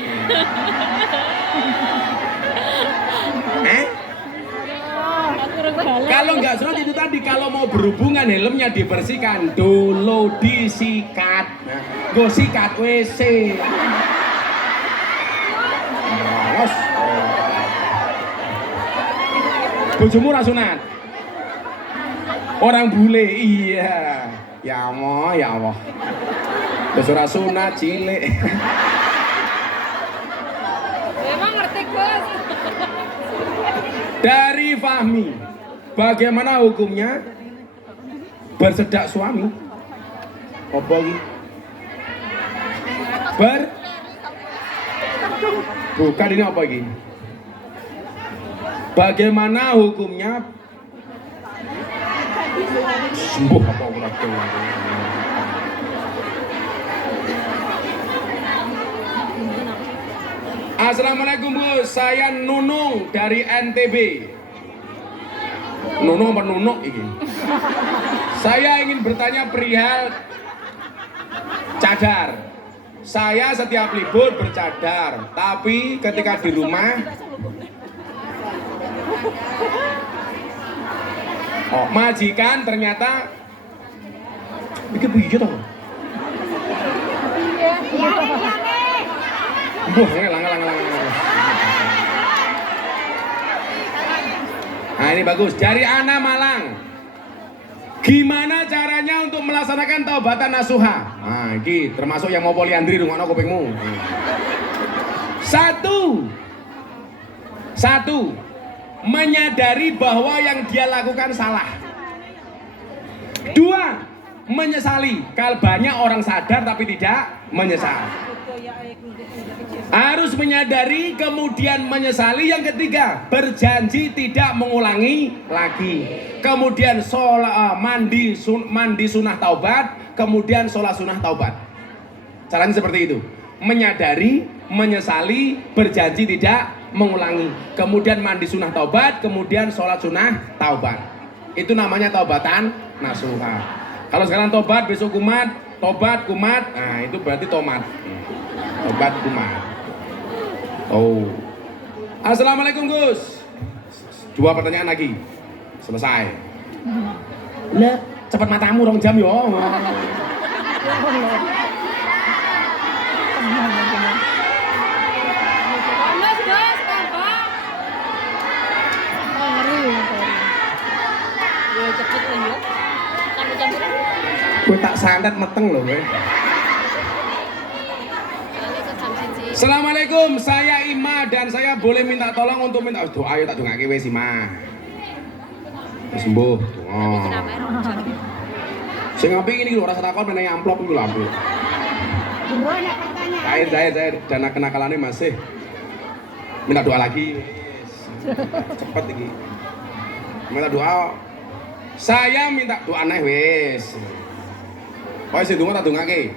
Kalau nggak sunat itu tadi, kalau mau berhubungan helmnya dibersihkan dulu, disikat. Go sikat WC. Bojomu ra sunat. Orang bule, iya. Ya Allah, ya Allah. Terus ora sunat cilik. Emang ngerti Gus? Dari Fahmi, bagaimana hukumnya bersedak suami? Apa iki? Bukan, ini apa iki? Bagaimana hukumnya sembuh apa ora? Assalamualaikum Bu, saya Nunung dari NTB. Nunung apa Nunuk ini? Saya ingin bertanya perihal cadar. Saya setiap libur bercadar, tapi ketika di rumah majikan ternyata bikin begitu toh. Ngelang. Nah ini bagus, dari Ana Malang. Gimana caranya untuk melaksanakan taubatan nasuha? Nah ini termasuk yang mau poliandri rungokno kupingmu. Satu, menyadari bahwa yang dia lakukan salah. 2, menyesali. Kalau banyak orang sadar tapi tidak menyesal. Harus menyadari kemudian menyesali. Yang ketiga, berjanji tidak mengulangi lagi. Kemudian mandi sunnah taubat, kemudian sholat sunnah taubat. Caranya seperti itu. Menyadari, menyesali, berjanji tidak mengulangi, kemudian mandi sunnah taubat, kemudian sholat sunnah taubat. Itu namanya taubatan nasuha. Kalau sekarang tobat, besok kumat, tobat kumat, nah itu berarti tomat. Tobat kumat. Oh. Assalamualaikum Gus. 2 pertanyaan lagi. Selesai. Lah, cepat matamu 2 jam yo. Gue tak santet meteng loh gue. Assalamualaikum, saya Ima dan saya boleh minta tolong untuk minta doa ayo tak dongake wis Ima. Wis sembuh. Oh. Sing ngapain ini lho rasa takon meneh amplop iku lho amplop. Saya dana kenakalannya masih minta doa lagi. Cepet iki. Minta doa. Saya minta doa aneh wis. Kok sing donga tak dongake.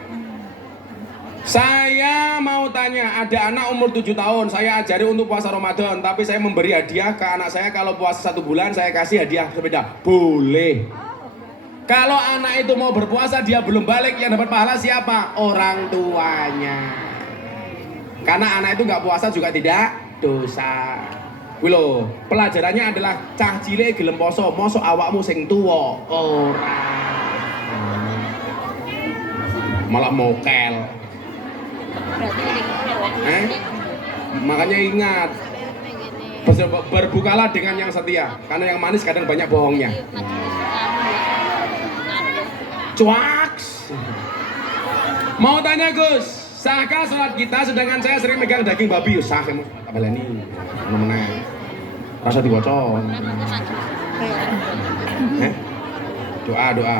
Saya mau tanya, ada anak umur 7 tahun, saya ajari untuk puasa Ramadan, tapi saya memberi hadiah ke anak saya kalau puasa 1 bulan, saya kasih hadiah sepeda. Boleh. Kalau anak itu mau berpuasa, dia belum balik, yang dapat pahala siapa? Orang tuanya. Karena anak itu nggak puasa juga tidak dosa. Kuwi lho, pelajarannya adalah cah cilik gelem poso, mosok awakmu sing tuwa ora. Malah mokel. Makanya ingat, berbukalah dengan yang setia, karena yang manis kadang banyak bohongnya. Cuaks. Mau tanya Gus, sahkah sholat kita sedangkan saya sering megang daging babi? Sah, kamu tak baleni. Meneh. Rasa diwaca. Doa.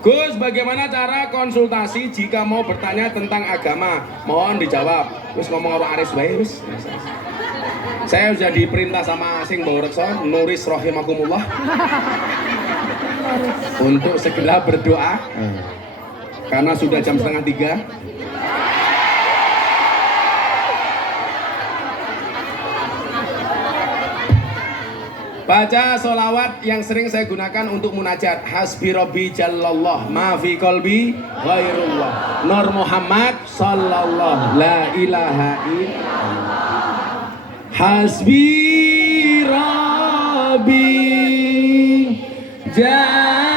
Gus, bagaimana cara konsultasi jika mau bertanya tentang agama? Mohon dijawab. Gus ngomong orang aris bae wis. Saya sudah diperintah sama sing bawa rekso, Nuris rahimakumullah. Untuk segera berdoa. Karena sudah jam 2:30. Baca sholawat yang sering saya gunakan untuk munajat. Hasbi Rabbi Jallallah ma fi qalbi ghairullah. Nur Muhammad sallallahu la ilaha illallah. Hasbi Rabbi Jallallah